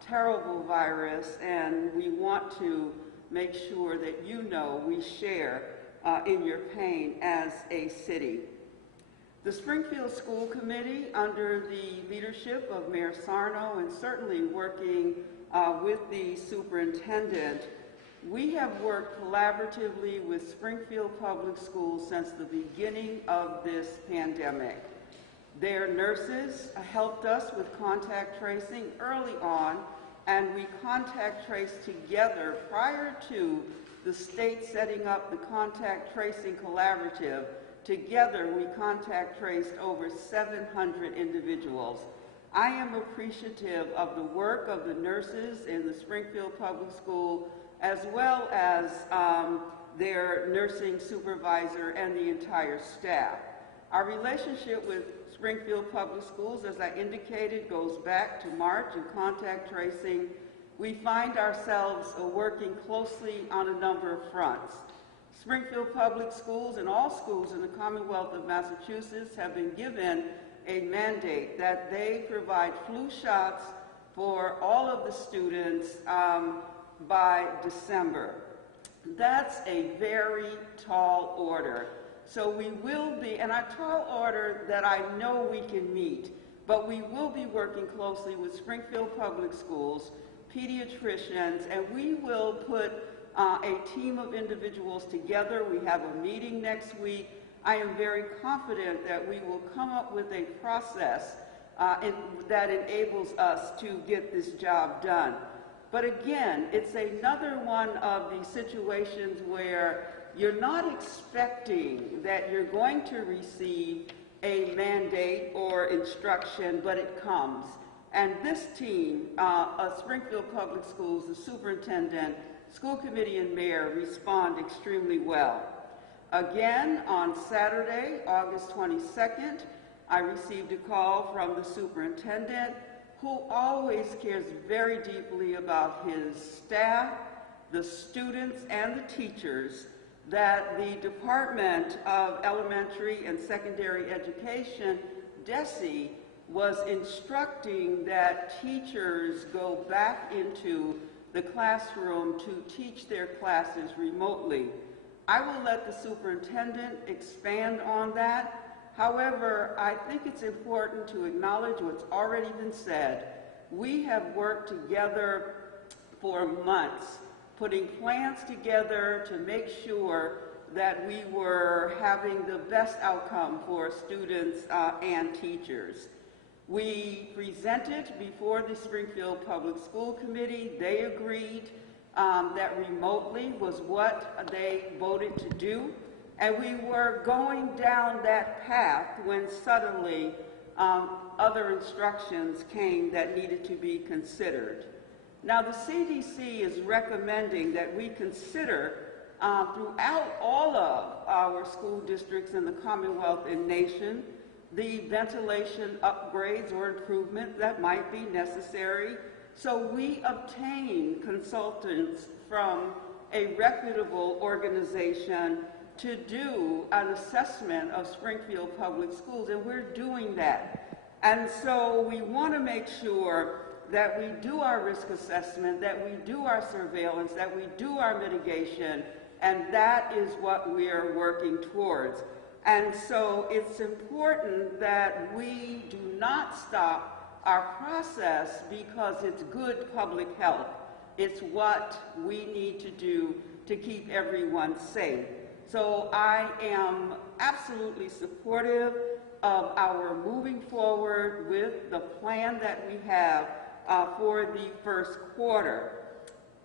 terrible virus, and we want to make sure that you know we share in your pain as a city. The Springfield School Committee, under the leadership of Mayor Sarno and certainly working with the superintendent, we have worked collaboratively with Springfield Public Schools since the beginning of this pandemic. Their nurses helped us with contact tracing early on, and we contact traced together prior to the state setting up the contact tracing collaborative. Together, we contact traced over 700 individuals. I am appreciative of the work of the nurses in the Springfield Public School, as well as their nursing supervisor and the entire staff. Our relationship with Springfield Public Schools, as I indicated, goes back to March in contact tracing. We find ourselves working closely on a number of fronts. Springfield Public Schools and all schools in the Commonwealth of Massachusetts have been given a mandate that they provide flu shots for all of the students by December. That's a very tall order. So we will be, and a tall order that I know we can meet, but we will be working closely with Springfield Public Schools, pediatricians, and we will put a team of individuals together. We have a meeting next week. I am very confident that we will come up with a process that enables us to get this job done. But again, it's another one of these situations where you're not expecting that you're going to receive a mandate or instruction, but it comes. And this team, Springfield Public Schools, the superintendent, school committee, and mayor respond extremely well. Again, on Saturday, August 22nd, I received a call from the superintendent, who always cares very deeply about his staff, the students, and the teachers, that the Department of Elementary and Secondary Education, DESE, was instructing that teachers go back into the classroom to teach their classes remotely. I will let the superintendent expand on that. However, I think it's important to acknowledge what's already been said. We have worked together for months, putting plans together to make sure that we were having the best outcome for students and teachers. We presented before the Springfield Public School Committee. They agreed that remotely was what they voted to do. And we were going down that path when suddenly other instructions came that needed to be considered. Now, the CDC is recommending that we consider throughout all of our school districts in the Commonwealth and nation the ventilation upgrades or improvement that might be necessary. So we obtain consultants from a reputable organization to do an assessment of Springfield Public Schools, and we're doing that. And so we want to make sure that we do our risk assessment, that we do our surveillance, that we do our mitigation, and that is what we are working towards. And so it's important that we do not stop our process because it's good public health. It's what we need to do to keep everyone safe. So I am absolutely supportive of our moving forward with the plan that we have for the first quarter.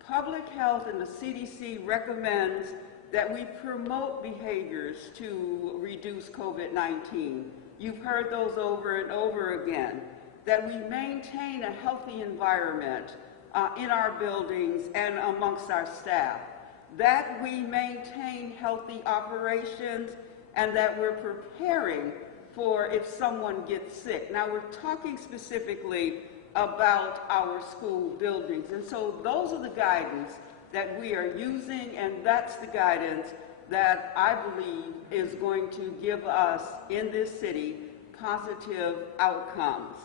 Public Health and the CDC recommends that we promote behaviors to reduce COVID-19. You've heard those over and over again. That we maintain a healthy environment in our buildings and amongst our staff. That we maintain healthy operations and that we're preparing for if someone gets sick. Now, we're talking specifically about our school buildings. And so those are the guidance that we are using, and that's the guidance that I believe is going to give us in this city positive outcomes.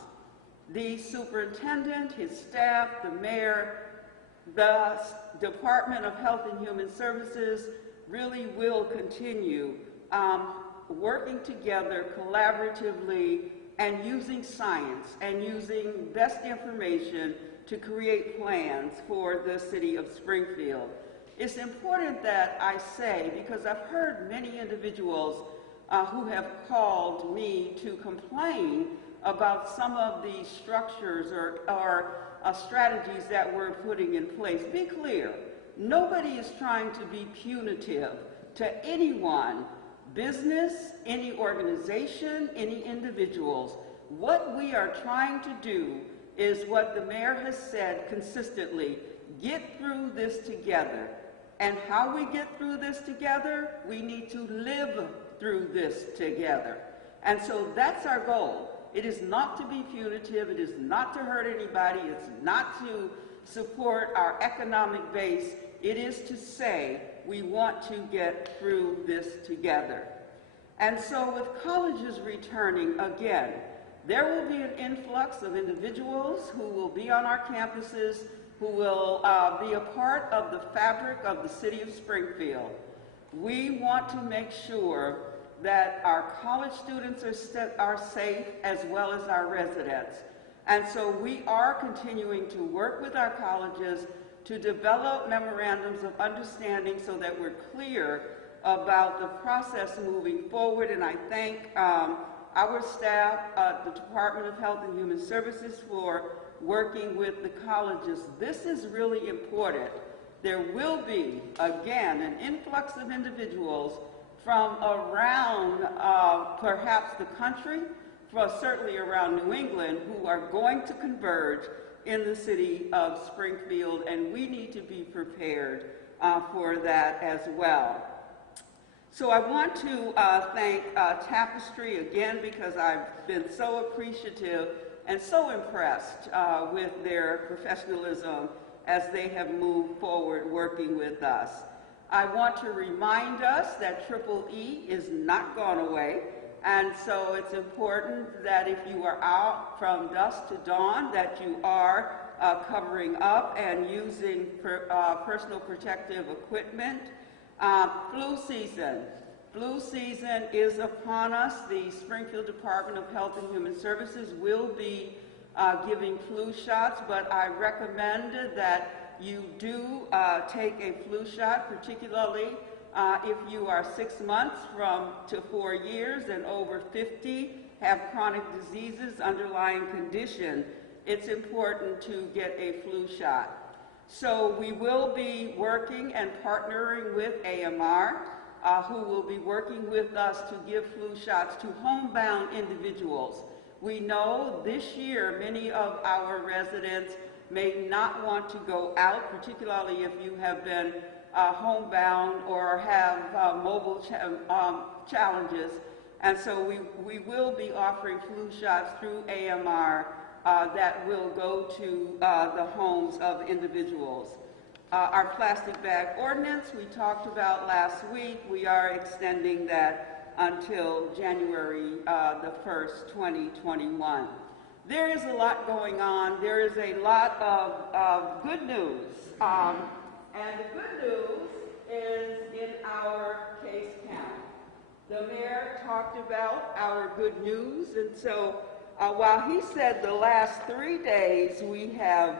The superintendent, his staff, the mayor, the Department of Health and Human Services really will continue working together collaboratively and using science and using best information to create plans for the city of Springfield. It's important that I say, because I've heard many individuals who have called me to complain about some of the structures or strategies that we're putting in place. Be clear, nobody is trying to be punitive to anyone, business, any organization, any individuals. What we are trying to do is what the mayor has said consistently: get through this together. And how we get through this together, we need to live through this together. And so that's our goal. It is not to be punitive, it is not to hurt anybody, it's not to support our economic base. It is to say we want to get through this together. And so with colleges returning again, there will be an influx of individuals who will be on our campuses, who will be a part of the fabric of the city of Springfield. We want to make sure that our college students are safe as well as our residents. And so we are continuing to work with our colleges to develop memorandums of understanding so that we're clear about the process moving forward. And I thank our staff, the Department of Health and Human Services, for working with the colleges. This is really important. There will be, again, an influx of individuals from around perhaps the country, certainly around New England, who are going to converge in the city of Springfield, and we need to be prepared for that as well. So I want to thank Tapestry again, because I've been so appreciative and so impressed with their professionalism as they have moved forward working with us. I want to remind us that EEE is not gone away, and so it's important that if you are out from dusk to dawn, that you are covering up and using personal protective equipment. Flu season. Flu season is upon us. The Springfield Department of Health and Human Services will be giving flu shots, but I recommend that you do take a flu shot, particularly if you are 6 months to 4 years and over 50, have chronic diseases, underlying condition. It's important to get a flu shot. So we will be working and partnering with AMR, who will be working with us to give flu shots to homebound individuals. We know this year many of our residents may not want to go out, particularly if you have been homebound or have mobile challenges. And so we will be offering flu shots through AMR that will go to the homes of individuals. Our plastic bag ordinance we talked about last week, we are extending that until January the 1st, 2021. There is a lot going on. There is a lot of good news. And the good news is in our case count. The mayor talked about our good news, and so while he said the last 3 days we have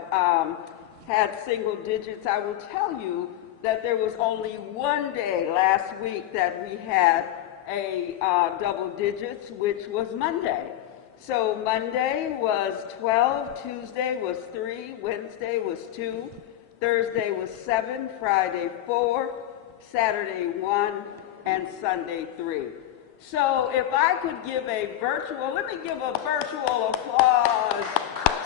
had single digits, I will tell you that there was only 1 day last week that we had a double digits, which was Monday. So Monday was 12, Tuesday was 3, Wednesday was 2, Thursday was 7, Friday 4, Saturday 1, and Sunday 3. So if I could give let me give a virtual applause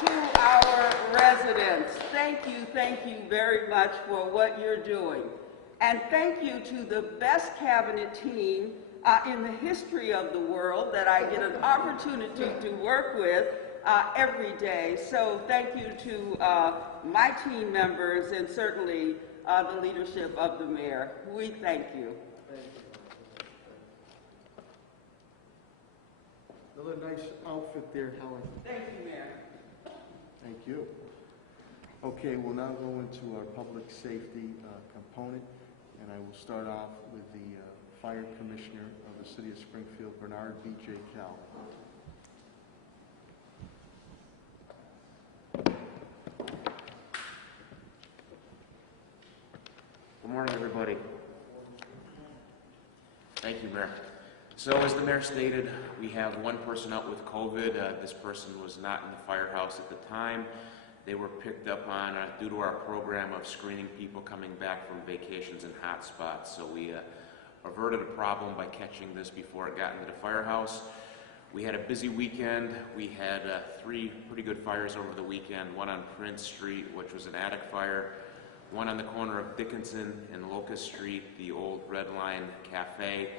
to our residents. Thank you very much for what you're doing. And thank you to the best cabinet team in the history of the world that I get an opportunity to work with every day. So thank you to my team members and certainly the leadership of the mayor. We thank you. Another nice outfit there, Helen. Thank you, Mayor. Thank you. Okay, we'll now go into our public safety component, and I will start off with the Fire Commissioner of the City of Springfield, Bernard B.J. Cal. Good morning, everybody. Thank you, Mayor. So, as the Mayor stated, we have one person out with COVID. This person was not in the firehouse at the time. They were picked up on due to our program of screening people coming back from vacations and hot spots. So we averted a problem by catching this before it got into the firehouse. We had a busy weekend. We had 3 pretty good fires over the weekend, one on Prince Street, which was an attic fire, one on the corner of Dickinson and Locust Street, the old Red Line Cafe,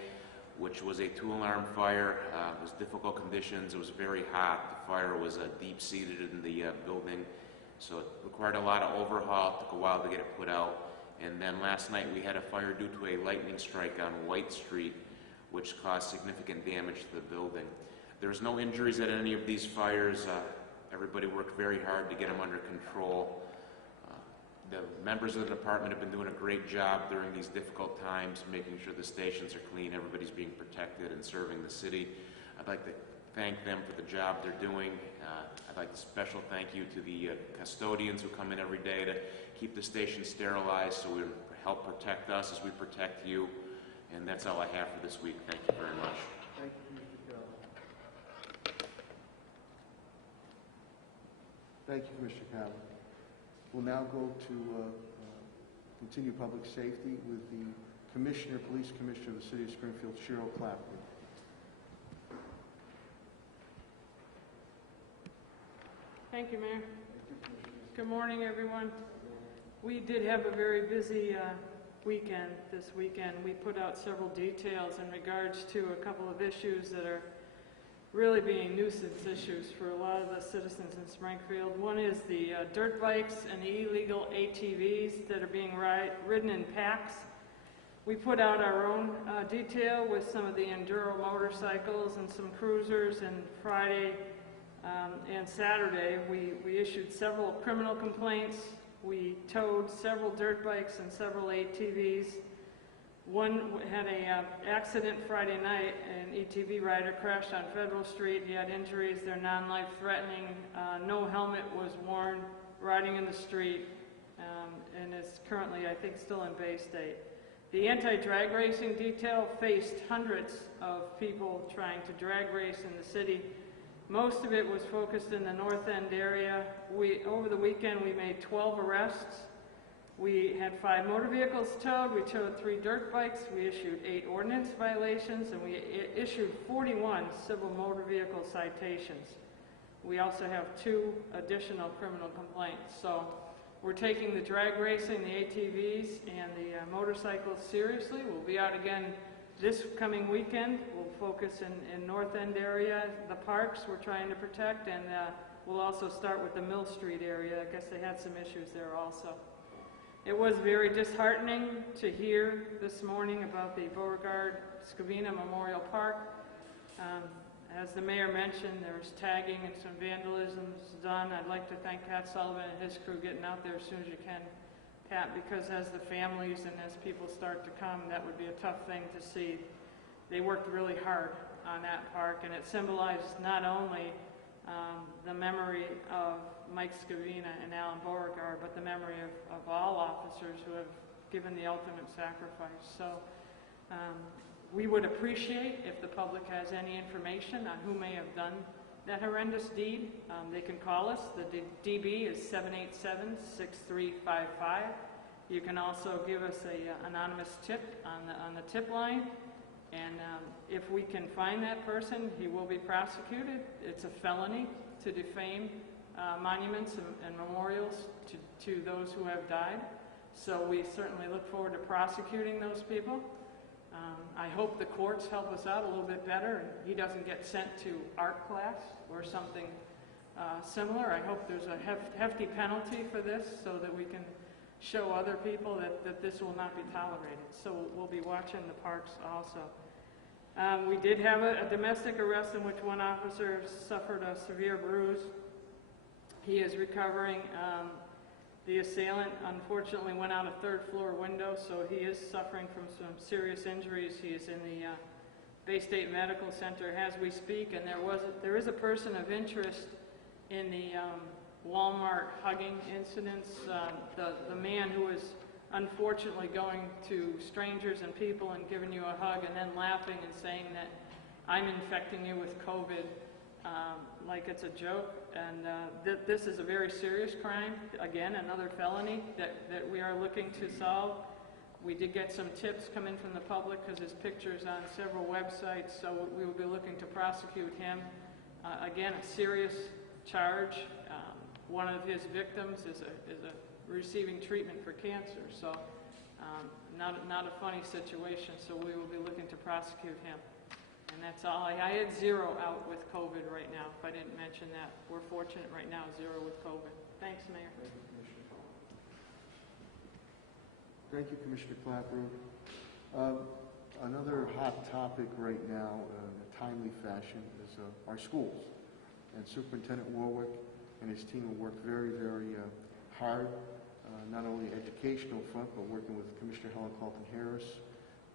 which was a 2-alarm fire. It was difficult conditions. It was very hot. The fire was deep-seated in the building, so it required a lot of overhaul. It took a while to get it put out. And then last night we had a fire due to a lightning strike on White Street, which caused significant damage to the building. There was no injuries at any of these fires. Everybody worked very hard to get them under control. The members of the department have been doing a great job during these difficult times, making sure the stations are clean, everybody's being protected and serving the city. I'd like to thank them for the job they're doing. I'd like a special thank you to the custodians who come in every day to keep the station sterilized so we help protect us as we protect you. And that's all I have for this week. Thank you very much. Thank you, Mr. Calvin. Thank you, Mr. Calvin. We'll now go to continue public safety with the Police Commissioner of the City of Springfield, Cheryl Clapton. Thank you, Mayor. Good morning, everyone. We did have a very busy weekend this weekend. We put out several details in regards to a couple of issues that are really being nuisance issues for a lot of the citizens in Springfield. One is the dirt bikes and the illegal ATVs that are being ridden in packs. We put out our own detail with some of the enduro motorcycles and some cruisers, and Friday and Saturday we issued several criminal complaints. We towed several dirt bikes and several ATVs. One had an accident Friday night. An ATV rider crashed on Federal Street. He had injuries. They're non-life threatening. No helmet was worn, riding in the street, and is currently, I think, still in Bay State. The anti-drag racing detail faced hundreds of people trying to drag race in the city. Most of it was focused in the North End area. Over the weekend, we made 12 arrests. We had 5 motor vehicles towed. We towed 3 dirt bikes. We issued 8 ordinance violations, and we issued 41 civil motor vehicle citations. We also have 2 additional criminal complaints. So we're taking the drag racing, the ATVs, and the motorcycles seriously. We'll be out again this coming weekend. We'll focus in North End area, the parks we're trying to protect, and we'll also start with the Mill Street area. I guess they had some issues there also. It was very disheartening to hear this morning about the Beauregard-Scavina Memorial Park. As the mayor mentioned, there was tagging and some vandalism done. I'd like to thank Pat Sullivan and his crew getting out there as soon as you can, Pat, because as the families and as people start to come, that would be a tough thing to see. They worked really hard on that park, and it symbolized not only the memory of Mike Scavina and Alan Beauregard, but the memory of all officers who have given the ultimate sacrifice. So we would appreciate if the public has any information on who may have done that horrendous deed. They can call us. The DB is 787-6355. You can also give us an anonymous tip on the tip line. And if we can find that person, he will be prosecuted. It's a felony to defame monuments and memorials to those who have died. So we certainly look forward to prosecuting those people. I hope the courts help us out a little bit better and he doesn't get sent to art class or something similar. I hope there's a hefty penalty for this so that we can show other people that this will not be tolerated. So we'll be watching the parks also. We did have a domestic arrest in which one officer suffered a severe bruise. He is recovering. The assailant unfortunately went out a 3rd floor window, so he is suffering from some serious injuries. He is in the Bay State Medical Center as we speak, and there is a person of interest in the Walmart hugging incidents. The man who was unfortunately going to strangers and people and giving you a hug and then laughing and saying that I'm infecting you with COVID like it's a joke. And this is a very serious crime. Again, another felony that we are looking to solve. We did get some tips coming from the public because his picture's on several websites, so we will be looking to prosecute him. Again, a serious charge. One of his victims is receiving treatment for cancer, so not a funny situation, so we will be looking to prosecute him. And that's all. I had 0 out with COVID right now, if I didn't mention that. We're fortunate right now, 0 with COVID. Thanks, Mayor. Thank you, Commissioner. Thank you, Commissioner Clapper. Another hot topic right now, in a timely fashion, is our schools. And Superintendent Warwick and his team have worked very, very hard, not only educational front, but working with Commissioner Helen Carlton-Harris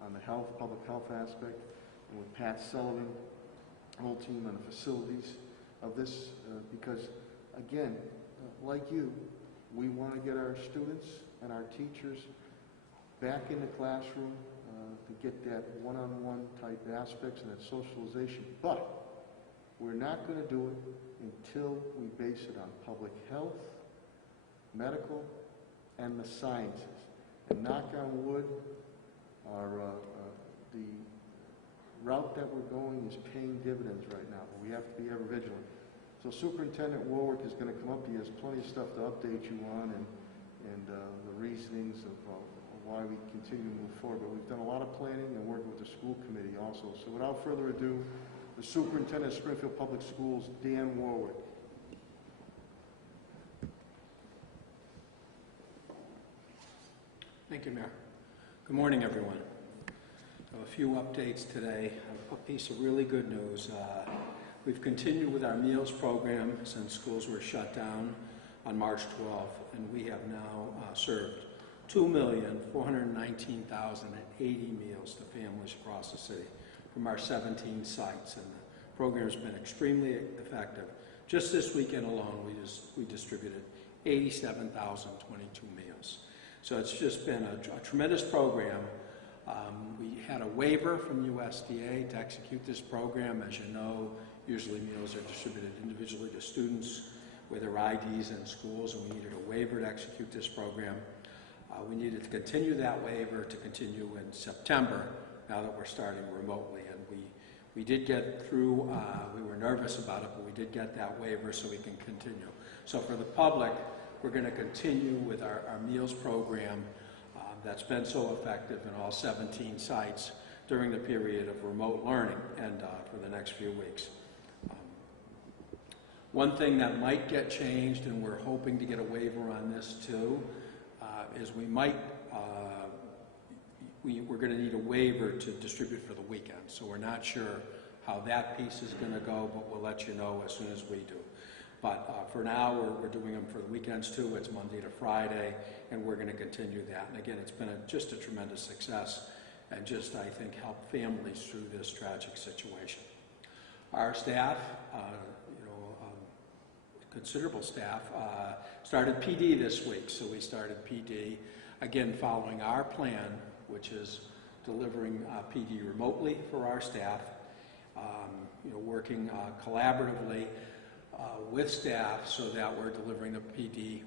on the public health aspect, and with Pat Sullivan, the whole team on the facilities of this, because again, like you, we want to get our students and our teachers back in the classroom to get that one-on-one type aspects and that socialization, but we're not going to do it until we base it on public health, medical, and the sciences. And knock on wood, the route that we're going is paying dividends right now, but we have to be ever vigilant. So Superintendent Warwick is going to come up. He has plenty of stuff to update you on, and the reasonings of why we continue to move forward. But we've done a lot of planning and working with the school committee also. So without further ado, the Superintendent of Springfield Public Schools, Dan Warwick. Thank you, Mayor. Good morning, everyone. A few updates today. A piece of really good news. We've continued with our meals program since schools were shut down on March 12th, and we have now served 2,419,080 meals to families across the city from our 17 sites, and the program has been extremely effective. Just this weekend alone, we distributed 87,022 meals. So it's just been a tremendous program. We had a waiver from USDA to execute this program. As you know, usually meals are distributed individually to students with their IDs in schools, and we needed a waiver to execute this program. We needed to continue that waiver to continue in September, now that we're starting remotely. And we did get through, we were nervous about it, but we did get that waiver so we can continue. So for the public, we're going to continue with our meals program that's been so effective in all 17 sites during the period of remote learning and for the next few weeks. One thing that might get changed, and we're hoping to get a waiver on this too, is we're going to need a waiver to distribute for the weekend. So we're not sure how that piece is going to go, but we'll let you know as soon as we do. But for now, we're doing them for the weekends too. It's Monday to Friday, and we're going to continue that. And again, it's been just a tremendous success, and just, I think, help families through this tragic situation. Our staff, considerable staff, started PD this week. So we started PD, again, following our plan, which is delivering PD remotely for our staff, working collaboratively with staff so that we're delivering the PD.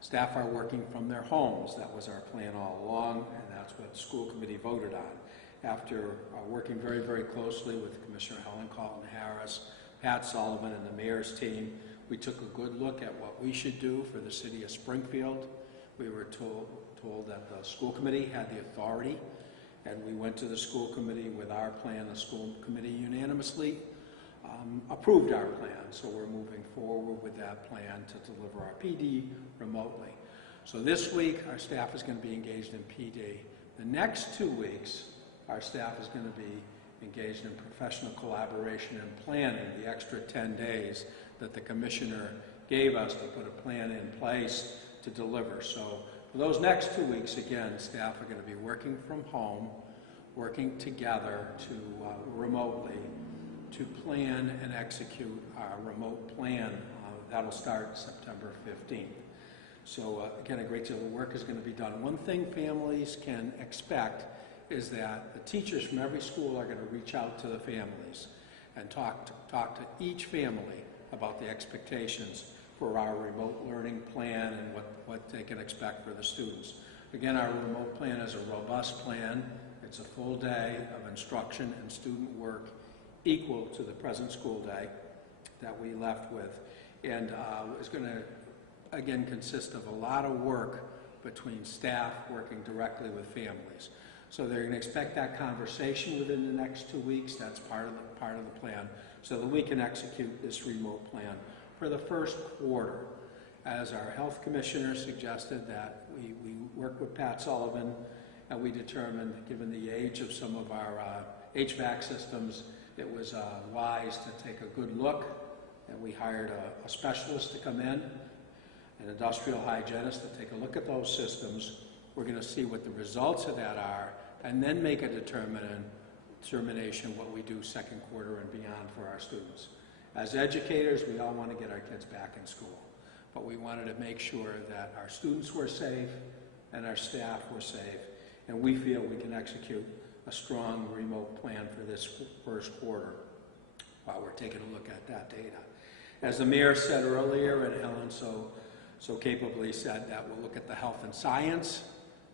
Staff are working from their homes. That was our plan all along, and that's what the school committee voted on. After working very, very closely with Commissioner Helen Carlton-Harris, Pat Sullivan, and the mayor's team, we took a good look at what we should do for the city of Springfield. We were told that the school committee had the authority, and we went to the school committee with our plan. The school committee unanimously approved our plan, so we're moving forward with that plan to deliver our PD remotely. So this week, our staff is going to be engaged in PD. The next 2 weeks, our staff is going to be engaged in professional collaboration and planning, the extra 10 days that the commissioner gave us to put a plan in place to deliver. So for those next 2 weeks, again, staff are going to be working from home, working together to remotely to plan and execute our remote plan. That'll start September 15th. So again, a great deal of work is going to be done. One thing families can expect is that the teachers from every school are going to reach out to the families and talk to each family about the expectations for our remote learning plan and what they can expect for the students. Again, our remote plan is a robust plan. It's a full day of instruction and student work equal to the present school day that we left with. And it's going to, again, consist of a lot of work between staff working directly with families. So they're going to expect that conversation within the next 2 weeks. That's part of the plan, so that we can execute this remote plan for the first quarter. As our health commissioner suggested, that we work with Pat Sullivan, and we determined, given the age of some of our HVAC systems, it was wise to take a good look, and we hired a specialist to come in, an industrial hygienist to take a look at those systems. We're going to see what the results of that are, and then make a determination what we do second quarter and beyond for our students. As educators, we all want to get our kids back in school, but we wanted to make sure that our students were safe and our staff were safe, and we feel we can execute a strong remote plan for this first quarter while we're taking a look at that data. As the mayor said earlier, and Helen so capably said, that we'll look at the health and science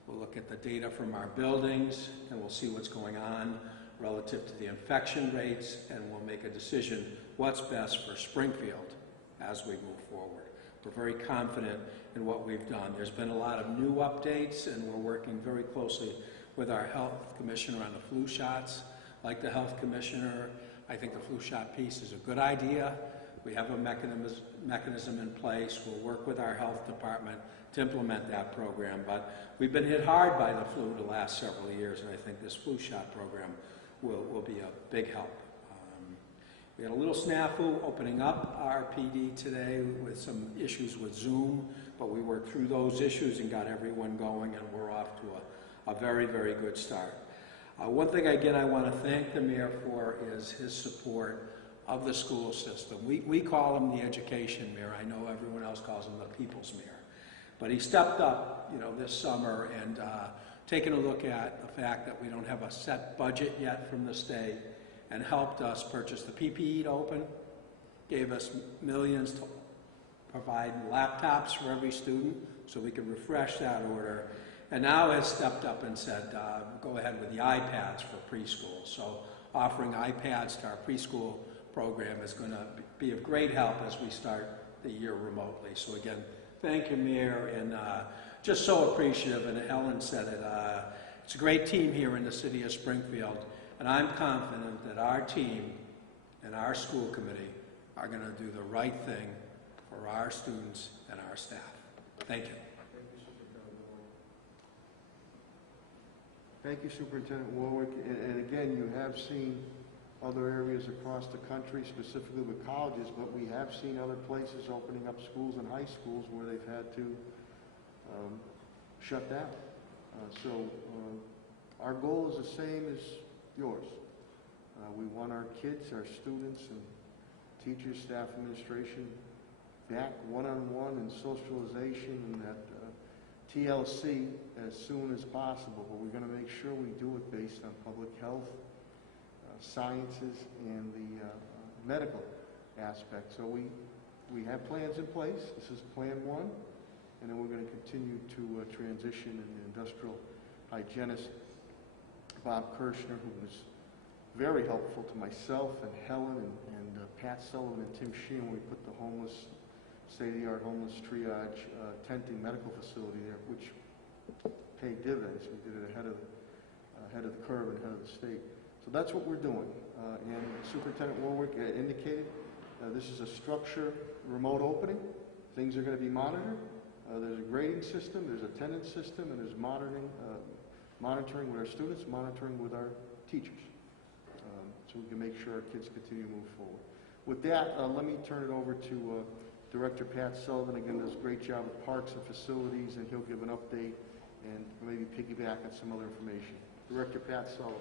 We'll look at the data from our buildings, and we'll see what's going on relative to the infection rates, and we'll make a decision what's best for Springfield as we move forward. We're very confident in what we've done. There's been a lot of new updates, and we're working very closely with our health commissioner on the flu shots. Like the health commissioner, I think the flu shot piece is a good idea. We have a mechanism in place. We'll work with our health department to implement that program, but we've been hit hard by the flu the last several years, and I think this flu shot program will be a big help. We had a little snafu opening up our PD today with some issues with Zoom, but we worked through those issues and got everyone going, and we're off to a very, very good start. One thing, again, I want to thank the mayor for is his support of the school system. We call him the education mayor. I know everyone else calls him the people's mayor. But he stepped up, this summer and taken a look at the fact that we don't have a set budget yet from the state, and helped us purchase the PPE to open, gave us millions to provide laptops for every student so we could refresh that order, and now has stepped up and said, go ahead with the iPads for preschool. So offering iPads to our preschool program is going to be of great help as we start the year remotely. So again, thank you, Mayor, and just so appreciative, and Helen said it, it's a great team here in the city of Springfield, and I'm confident that our team and our school committee are going to do the right thing for our students and our staff. Thank you. Thank you, Superintendent Warwick. And again, you have seen other areas across the country, specifically with colleges, but we have seen other places opening up schools and high schools where they've had to shut down. Our goal is the same as yours. We want our kids, our students, and teachers, staff, administration back one-on-one in socialization and that TLC as soon as possible, but we're going to make sure we do it based on public health, sciences, and the medical aspect. So we have plans in place. This is Plan 1, and then we're going to continue to transition an industrial hygienist, Bob Kirshner, who was very helpful to myself and Helen and Pat Sullivan and Tim Sheehan when we put the state-of-the-art homeless triage tenting medical facility there, which paid dividends. We did it ahead of the curve and ahead of the state. So that's what we're doing. And Superintendent Warwick indicated this is a structure remote opening. Things are going to be monitored. There's a grading system, there's a attendance system, and there's monitoring with our students, monitoring with our teachers. So we can make sure our kids continue to move forward. With that, let me turn it over to Director Pat Sullivan. Again, does a great job with parks and facilities, and he'll give an update and maybe piggyback on some other information. Director Pat Sullivan.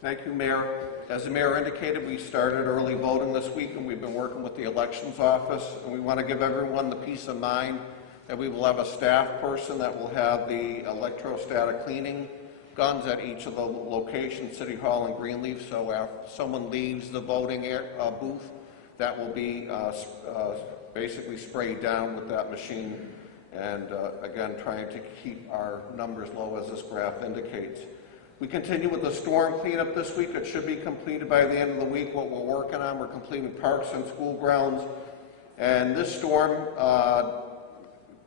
Thank you, Mayor. As the Mayor indicated, we started early voting this week, and we've been working with the Elections Office, and we want to give everyone the peace of mind that we will have a staff person that will have the electrostatic cleaning guns at each of the locations, City Hall and Greenleaf, so if someone leaves the voting booth, that will be basically sprayed down with that machine, and again, trying to keep our numbers low as this graph indicates. We continue with the storm cleanup this week. It should be completed by the end of the week. What we're working on, we're completing parks and school grounds, and this storm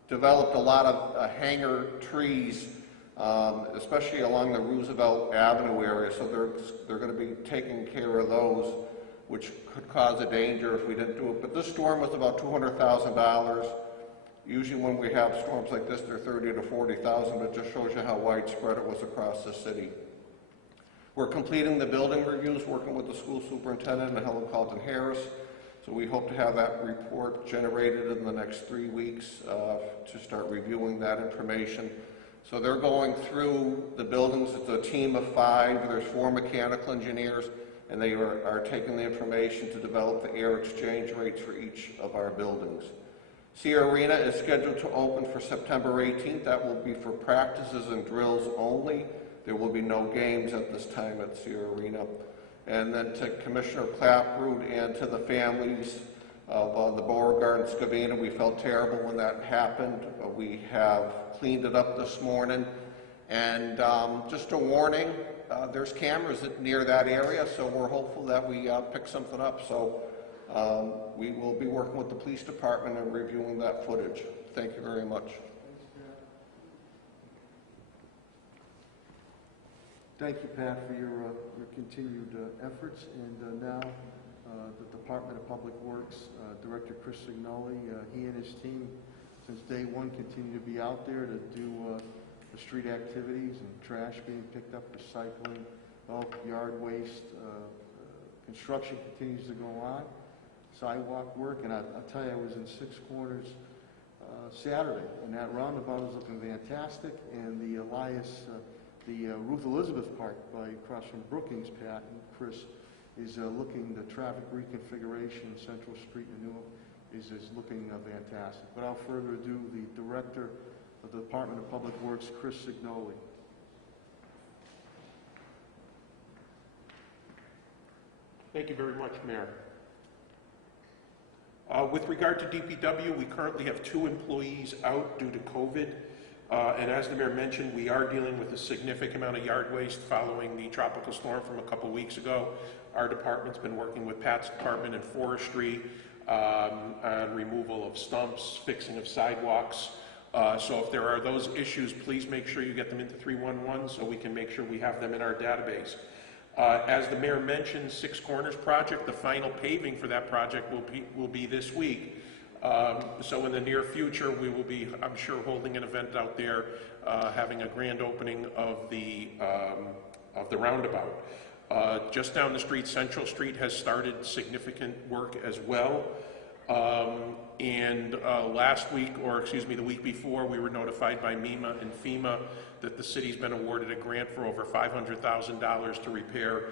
developed a lot of hanger trees, especially along the Roosevelt Avenue area, so they're going to be taking care of those, which could cause a danger if we didn't do it. But this storm was about $200,000. Usually when we have storms like this, they're $30,000 to $40,000, but it just shows you how widespread it was across the city. We're completing the building reviews, working with the school superintendent and Helen Carlton-Harris. So we hope to have that report generated in the next 3 weeks to start reviewing that information. So they're going through the buildings. It's a team of 5. There's 4 mechanical engineers, and they are taking the information to develop the air exchange rates for each of our buildings. Sierra Arena is scheduled to open for September 18th. That will be for practices and drills only. There will be no games at this time at Sierra Arena. And then to Commissioner Clapprood and to the families of the Beauregard and Scavina. We felt terrible when that happened. We have cleaned it up this morning. And just a warning, there's cameras near that area, so we're hopeful that we pick something up. So we will be working with the police department and reviewing that footage. Thank you very much. Thank you, Pat, for your continued efforts. And now the Department of Public Works, Director Chris Signoli, he and his team, since day one, continue to be out there to do the street activities and trash being picked up, recycling, yard waste. Construction continues to go on, sidewalk work, and I'll tell you, I was in Six Corners Saturday, and that roundabout is looking fantastic, and the Ruth Elizabeth Park across from Brookings, Pat and Chris, is looking, the traffic reconfiguration, Central Street and Newell is looking fantastic. Without further ado, the Director of the Department of Public Works, Chris Signoli. Thank you very much, Mayor. With regard to DPW, we currently have 2 employees out due to COVID. And as the Mayor mentioned, we are dealing with a significant amount of yard waste following the tropical storm from a couple weeks ago. Our department's been working with Pat's department in forestry on removal of stumps, fixing of sidewalks. So if there are those issues, please make sure you get them into 311 so we can make sure we have them in our database. As the Mayor mentioned, Six Corners project, the final paving for that project will be this week. So in the near future, we will be, I'm sure, holding an event out there, having a grand opening of the roundabout. Just down the street, Central Street has started significant work as well. Last week, or excuse me, the week before, we were notified by MEMA and FEMA that the city's been awarded a grant for over $500,000 to repair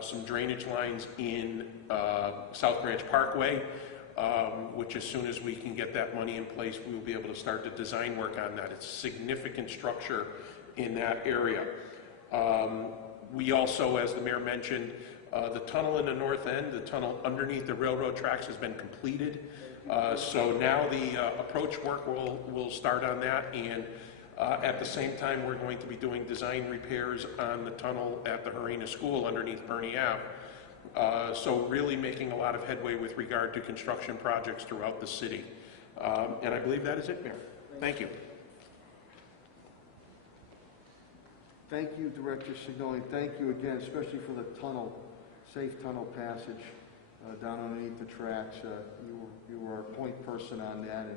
some drainage lines in South Branch Parkway, which as soon as we can get that money in place, we will be able to start the design work on that. It's a significant structure in that area. We also, as the Mayor mentioned, the tunnel in the north end, the tunnel underneath the railroad tracks has been completed. So now the approach work will start on that, and at the same time we're going to be doing design repairs on the tunnel at the Harina School underneath Bernie Ave. So really making a lot of headway with regard to construction projects throughout the city. And I believe that is it, Mayor. Thank you. Thank you, Director Signoli. Thank you again, especially for the tunnel, safe tunnel passage down underneath the tracks. You were our point person on that,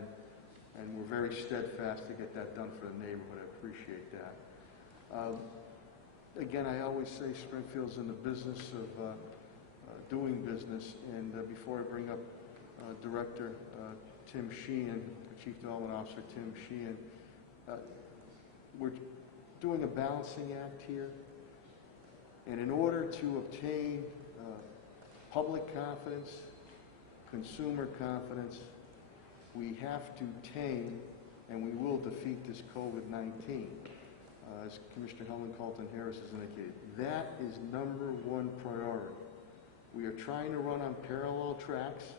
and we're very steadfast to get that done for the neighborhood. I appreciate that. Again, I always say Springfield's in the business of doing business, and before I bring up Director Tim Sheehan, Chief Development Officer Tim Sheehan, we're doing a balancing act here, and in order to obtain public confidence, consumer confidence, we have to tame, and we will defeat this COVID-19. As Commissioner Helen Colton-Harris has indicated, that is #1 priority. We are trying to run on parallel tracks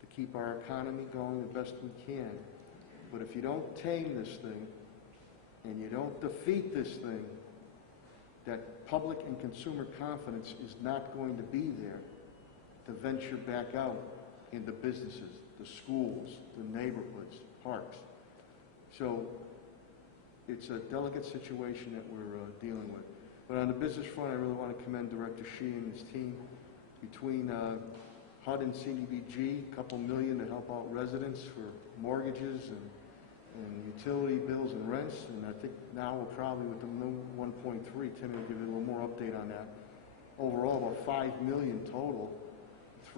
to keep our economy going the best we can. But if you don't tame this thing, and you don't defeat this thing, that public and consumer confidence is not going to be there to venture back out into businesses, the schools, the neighborhoods, parks. So it's a delicate situation that we're dealing with. But on the business front, I really want to commend Director Sheehan and his team. Between HUD and CDBG, a couple million to help out residents for mortgages and utility bills and rents, and I think now we're probably with the new 1.3. Tim will give you a little more update on that. Overall, about 5 million total,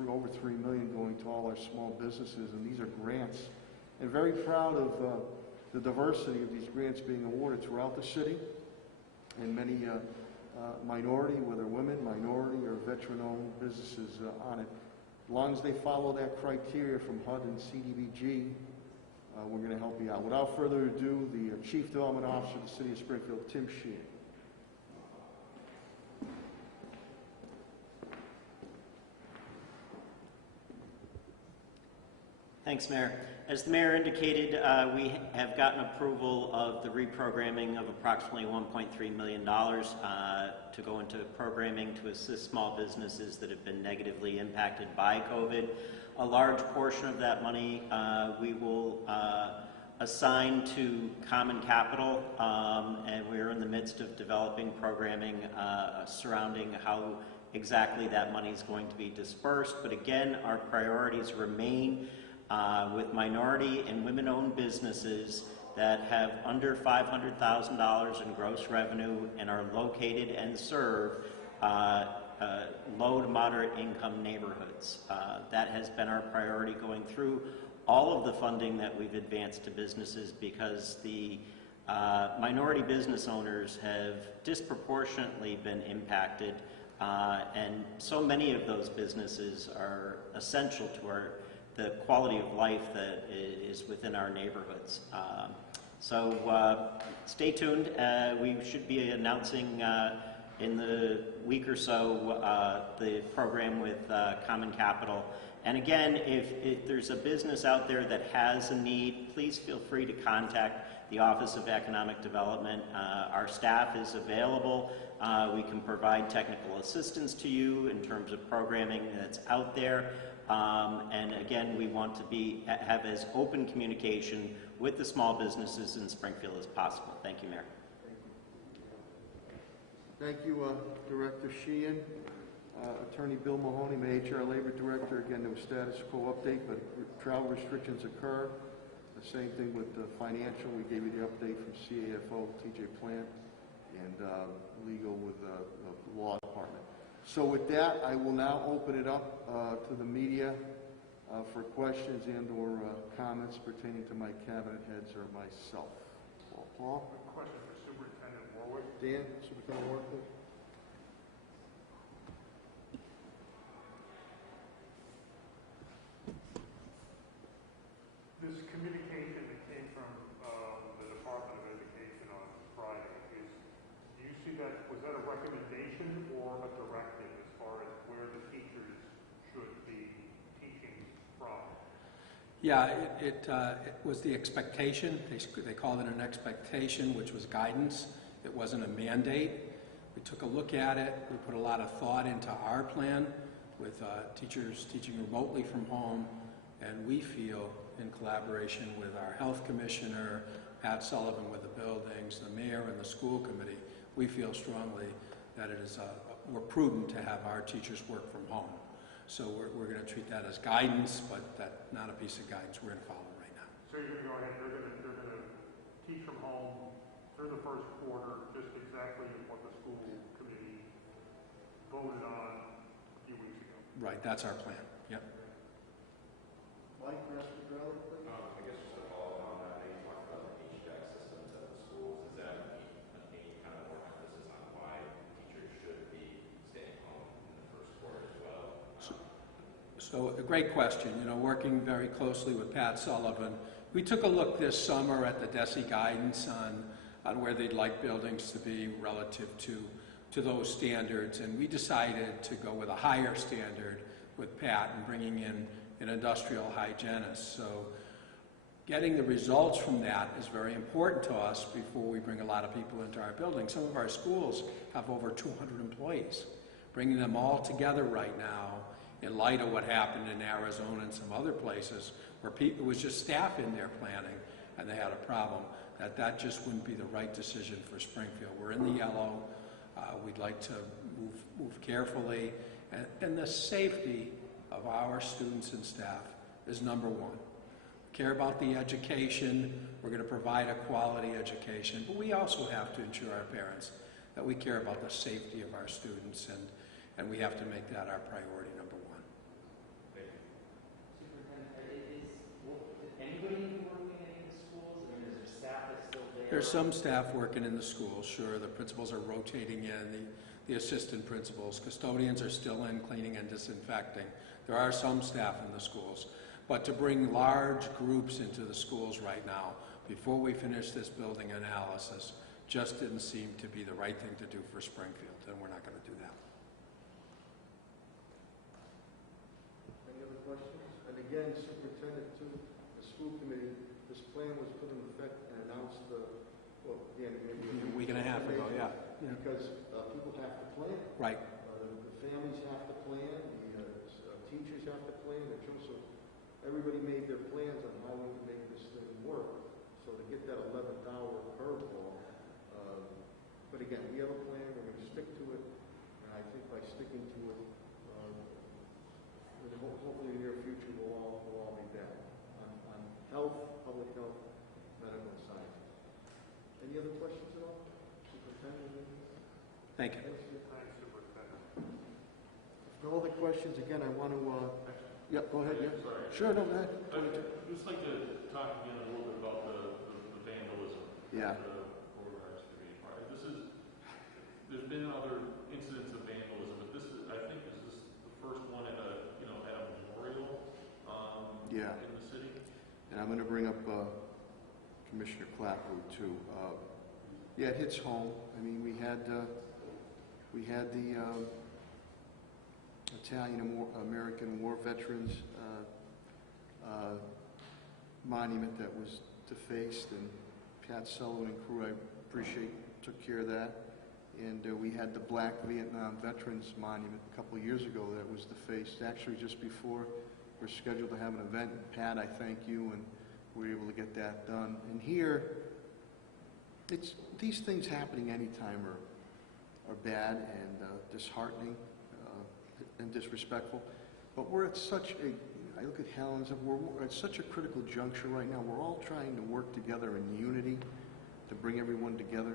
over 3 million going to all our small businesses, and these are grants. And very proud of the diversity of these grants being awarded throughout the city, and many minority, whether women, minority, or veteran-owned businesses on it. As long as they follow that criteria from HUD and CDBG, we're going to help you out. Without further ado, the Chief Development Officer of the City of Springfield, Tim Sheehan. Thanks, Mayor. As the Mayor indicated, we have gotten approval of the reprogramming of approximately $1.3 million to go into programming to assist small businesses that have been negatively impacted by COVID. A large portion of that money we will assign to Common Capital, and we're in the midst of developing programming surrounding how exactly that money is going to be dispersed. But again, our priorities remain with minority and women-owned businesses that have under $500,000 in gross revenue and are located and serve low to moderate income neighborhoods. That has been our priority going through all of the funding that we've advanced to businesses, because the minority business owners have disproportionately been impacted, and so many of those businesses are essential to the quality of life that is within our neighborhoods. So stay tuned. We should be announcing in the week or so the program with Common Capital. And again, if there's a business out there that has a need, please feel free to contact the Office of Economic Development. Our staff is available. We can provide technical assistance to you in terms of programming that's out there. And again, we want to have as open communication with the small businesses in Springfield as possible. Thank you, Mayor. Thank you, Director Sheehan. Attorney Bill Mahoney, my HR Labor Director. Again, there was status quo update, but travel restrictions occur. The same thing with the financial. We gave you the update from CAFO, TJ Plant, and legal with the law department. So with that, I will now open it up to the media for questions and or comments pertaining to my cabinet heads or myself. Paul? A question for Superintendent Warwick. Dan, Superintendent Warwick, please. This communication that came from the Department of Education on Friday, do you see that, was that a recommendation or a directive as far as where the teachers should be teaching from? Yeah, it was the expectation. They called it an expectation, which was guidance. It wasn't a mandate. We took a look at it. We put a lot of thought into our plan with teachers teaching remotely from home, and we feel, in collaboration with our health commissioner, Pat Sullivan with the buildings, the mayor and the school committee, we feel strongly that it is more prudent to have our teachers work from home. So we're going to treat that as guidance, but that's not a piece of guidance we're going to follow right now. So you're going to go ahead, they're going to teach from home through the first quarter, just exactly what the school committee voted on a few weeks ago. Right, that's our plan. Yep. Mike, Rasmussen, please. I guess just a follow-up on that, you talked about the HVAC systems at the schools. Is that any kind of more emphasis on why teachers should be staying home in the first quarter as well? So a great question. You know, working very closely with Pat Sullivan, we took a look this summer at the DESE guidance on where they'd like buildings to be relative to those standards, and we decided to go with a higher standard with Pat and bringing in an industrial hygienist. So getting the results from that is very important to us before we bring a lot of people into our building. Some of our schools have over 200 employees. Bringing them all together right now, in light of what happened in Arizona and some other places where it was just staff in there planning and they had a problem, that just wouldn't be the right decision for Springfield. We're in the yellow. We'd like to move carefully, and the safety of our students and staff is number one. We care about the education. We're going to provide a quality education, but we also have to ensure our parents that we care about the safety of our students, and we have to make that our priority number one. Thank you. Superintendent, is anybody working in any of the schools? I mean, is there staff that's still there? There's some staff working in the schools, sure. The principals are rotating in, the assistant principals. Custodians are still in cleaning and disinfecting. There are some staff in the schools. But to bring large groups into the schools right now, before we finish this building analysis, just didn't seem to be the right thing to do for Springfield, and we're not going to do that. Any other questions? And again, Superintendent, too, plan was put in effect and announced, well, yeah, maybe A week and a half ago, yeah. because people have to plan. Right. The families have to plan, the teachers have to plan, the children, so everybody made their plans on how we can make this thing work. So to get that 11th hour curveball, but again, we have a plan, we're going to stick to it, and I think by sticking to it, hopefully in the near future we'll all be better on health, public health, medical science. Any other questions at all? Superintendent? Thank you. Thanks, Superintendent. If no other questions, again, I want to, yeah, go ahead, yeah. Sorry. Sure, no, go ahead. I'd just like to talk again a little bit about the vandalism. Yeah. There's been other incidents of vandalism, but this is, I think this is the first one at a, at a memorial, Yeah. in the city. And I'm going to bring up Commissioner Clapper too. Yeah, it hits home. I mean, we had the Italian-American War Veterans monument that was defaced, and Pat Sullivan and crew, I appreciate, took care of that. And we had the Black Vietnam Veterans Monument a couple of years ago that was defaced, actually just before we're scheduled to have an event. Pat, I thank you, and we were able to get that done. And here, these things happening anytime are bad and disheartening and disrespectful. But we're at such a, I look at Helen's, we're at such a critical juncture right now. We're all trying to work together in unity to bring everyone together,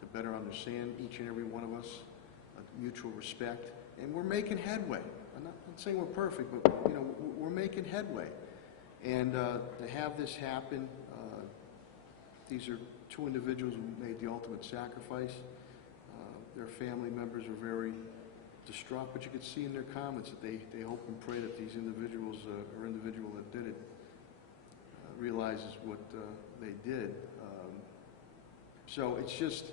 to better understand each and every one of us, mutual respect, and we're making headway. I'm not saying we're perfect, but we're making headway. And to have this happen, these are two individuals who made the ultimate sacrifice. Their family members are very distraught, but you could see in their comments that they hope and pray that these individuals, or individual that did it, realizes what they did. So it's just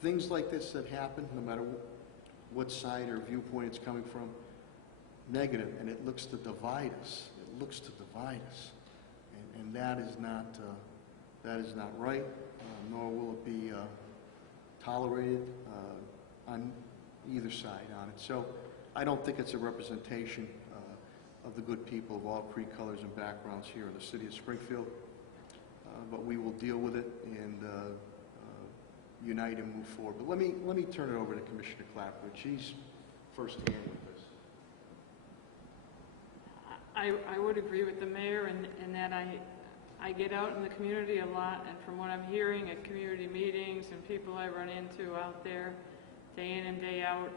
things like this that happen, no matter what side or viewpoint it's coming from, negative, and it looks to divide us. It looks to divide us, and that is not right, nor will it be tolerated on either side on it. So I don't think it's a representation of the good people of all creed colors and backgrounds here in the city of Springfield, but we will deal with it and unite and move forward. But let me turn it over to Commissioner Clapper. She's firsthand with this. I would agree with the mayor in that I get out in the community a lot, and from what I'm hearing at community meetings and people I run into out there day in and day out,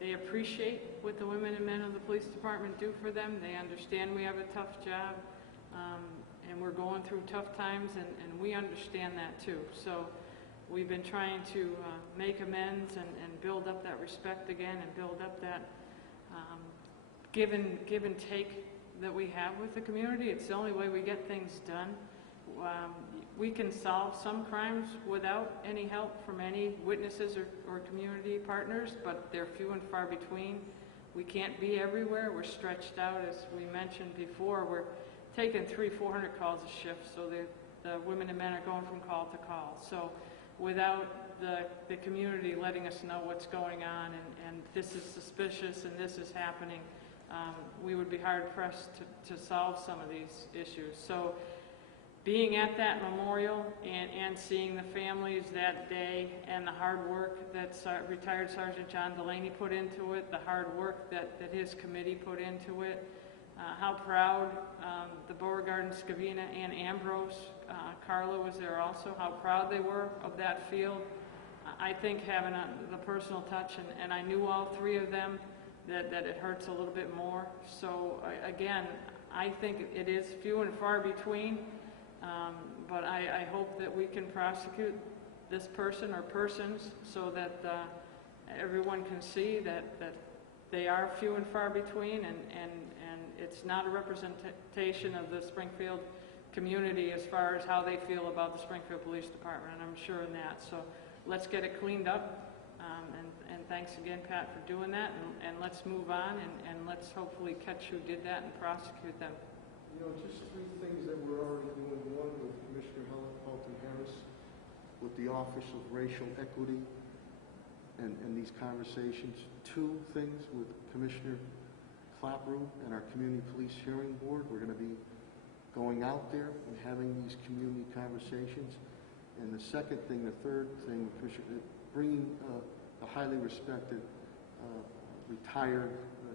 they appreciate what the women and men of the police department do for them. They understand we have a tough job, and we're going through tough times, and we understand that too. So we've been trying to make amends and build up that respect again, and build up that give and take that we have with the community. It's the only way we get things done. We can solve some crimes without any help from any witnesses or community partners, but they're few and far between. We can't be everywhere. We're stretched out, as we mentioned before. We're taking 300-400 calls a shift, so the women and men are going from call to call. So without the community letting us know what's going on, and this is suspicious and this is happening, we would be hard-pressed to solve some of these issues. So being at that memorial and seeing the families that day, and the hard work that retired Sergeant John Delaney put into it, the hard work that his committee put into it, how proud the Beauregard and Scavina and Ambrose, Carla was there also, how proud they were of that field. I think having the personal touch, and I knew all three of them, that it hurts a little bit more. So again, I think it is few and far between, but I hope that we can prosecute this person or persons so that everyone can see that they are few and far between, and it's not a representation of the Springfield community as far as how they feel about the Springfield Police Department, and I'm sure in that. So let's get it cleaned up. And thanks again, Pat, for doing that, and let's move on, and let's hopefully catch who did that and prosecute them. Just three things that we're already doing Office of Racial Equity and these conversations. 2 things with Commissioner Clapperow and our Community Police Hearing Board. We're going to be going out there and having these community conversations. And the second thing, the third thing, Commissioner, bringing the highly respected retired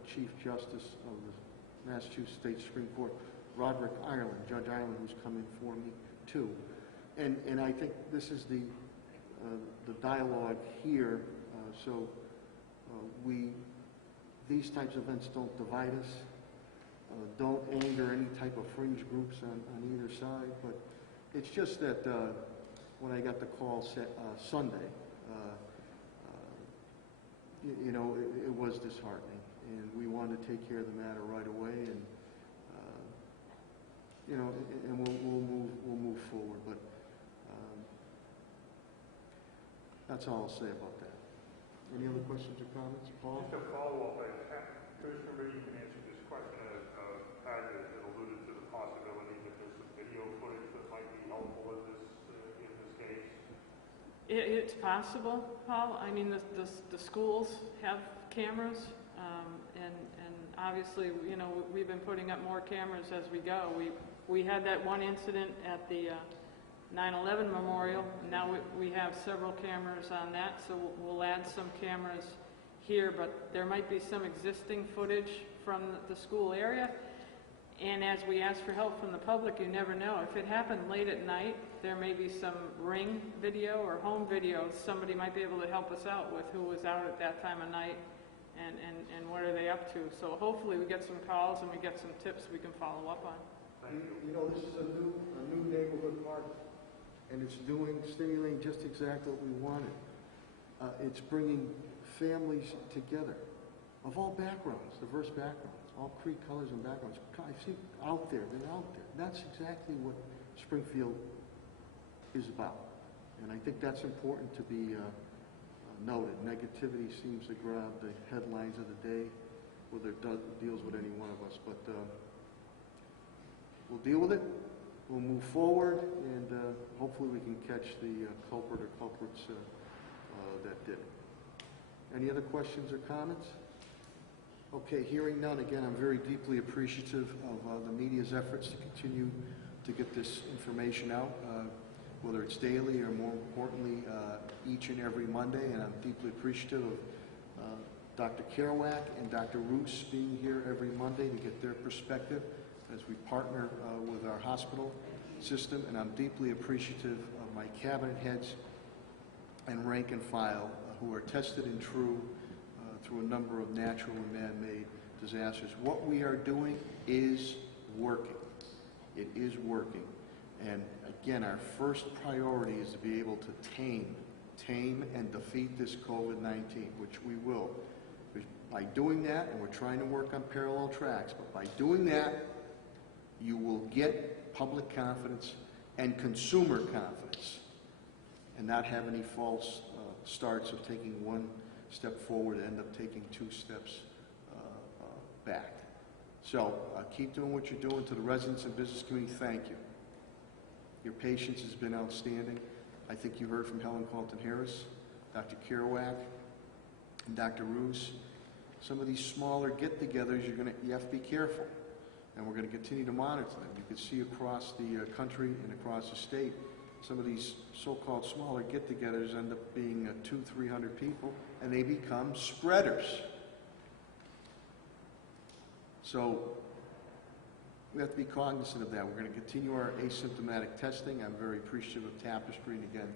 Chief Justice of the Massachusetts State Supreme Court, Roderick Ireland, Judge Ireland, who's coming for me too. And I think this is the dialogue here. So these types of events don't divide us, don't anger any type of fringe groups on either side. But it's just that when I got the call Sunday, you know, it was disheartening, and we wanted to take care of the matter right away, and you know, and we'll move forward. But that's all I'll say about that. Any other questions or comments, Paul? Just a follow-up. Commissioner, maybe you can answer this question as Pat has alluded to the possibility that there's some video footage that might be helpful in this case. It's possible, Paul. I mean, the schools have cameras, and obviously, you know, we've been putting up more cameras as we go. We had that one incident at the 9/11 memorial, and now we have several cameras on that, so we'll add some cameras here, but there might be some existing footage from the school area. And as we ask for help from the public, you never know. If it happened late at night, there may be some ring video or home video. Somebody might be able to help us out with who was out at that time of night and what are they up to. So hopefully we get some calls and we get some tips we can follow up on. You know, this is a new neighborhood park, and it's stimulating just exactly what we wanted. It's bringing families together of all backgrounds, diverse backgrounds, all creed colors and backgrounds. I see they're out there. That's exactly what Springfield is about. And I think that's important to be noted. Negativity seems to grab the headlines of the day, whether it deals with any one of us. But we'll deal with it. We'll move forward, and hopefully we can catch the culprit or culprits that did it. Any other questions or comments? Okay, hearing none. Again, I'm very deeply appreciative of the media's efforts to continue to get this information out, whether it's daily or, more importantly, each and every Monday. And I'm deeply appreciative of Dr. Kerouac and Dr. Roos being here every Monday to get their perspective as we partner with our hospital system. And I'm deeply appreciative of my cabinet heads and rank and file who are tested and true through a number of natural and man-made disasters. What we are doing is working. It is working. And again, our first priority is to be able to tame and defeat this COVID-19, which we will. By doing that, and we're trying to work on parallel tracks, but by doing that, you will get public confidence and consumer confidence and not have any false starts of taking one step forward and end up taking 2 steps back. So keep doing what you're doing. To the residents and business community, thank you. Your patience has been outstanding. I think you heard from Helen Calton-Harris, Dr. Kerouac, and Dr. Roos. Some of these smaller get-togethers, you have to be careful, and we're going to continue to monitor them. You can see across the country and across the state, some of these so-called smaller get-togethers end up being 200-300 people, and they become spreaders. So we have to be cognizant of that. We're going to continue our asymptomatic testing. I'm very appreciative of Tapestry and, again,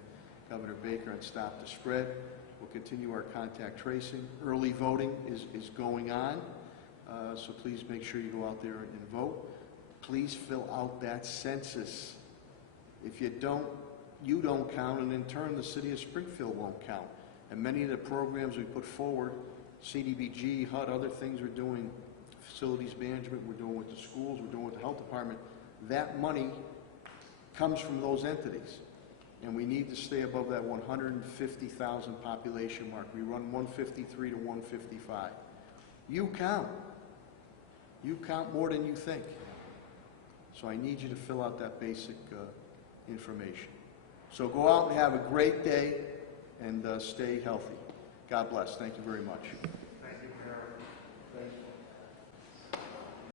Governor Baker on Stop the Spread. We'll continue our contact tracing. Early voting is going on, so please make sure you go out there and vote. Please fill out that census. If you don't count, and in turn the city of Springfield won't count. And many of the programs we put forward, CDBG, HUD, other things we're doing, facilities management, we're doing with the schools, we're doing with the health department, that money comes from those entities. And we need to stay above that 150,000 population mark. We run 153 to 155. You count. You count more than you think. So I need you to fill out that basic information. So go out and have a great day and stay healthy. God bless. Thank you very much.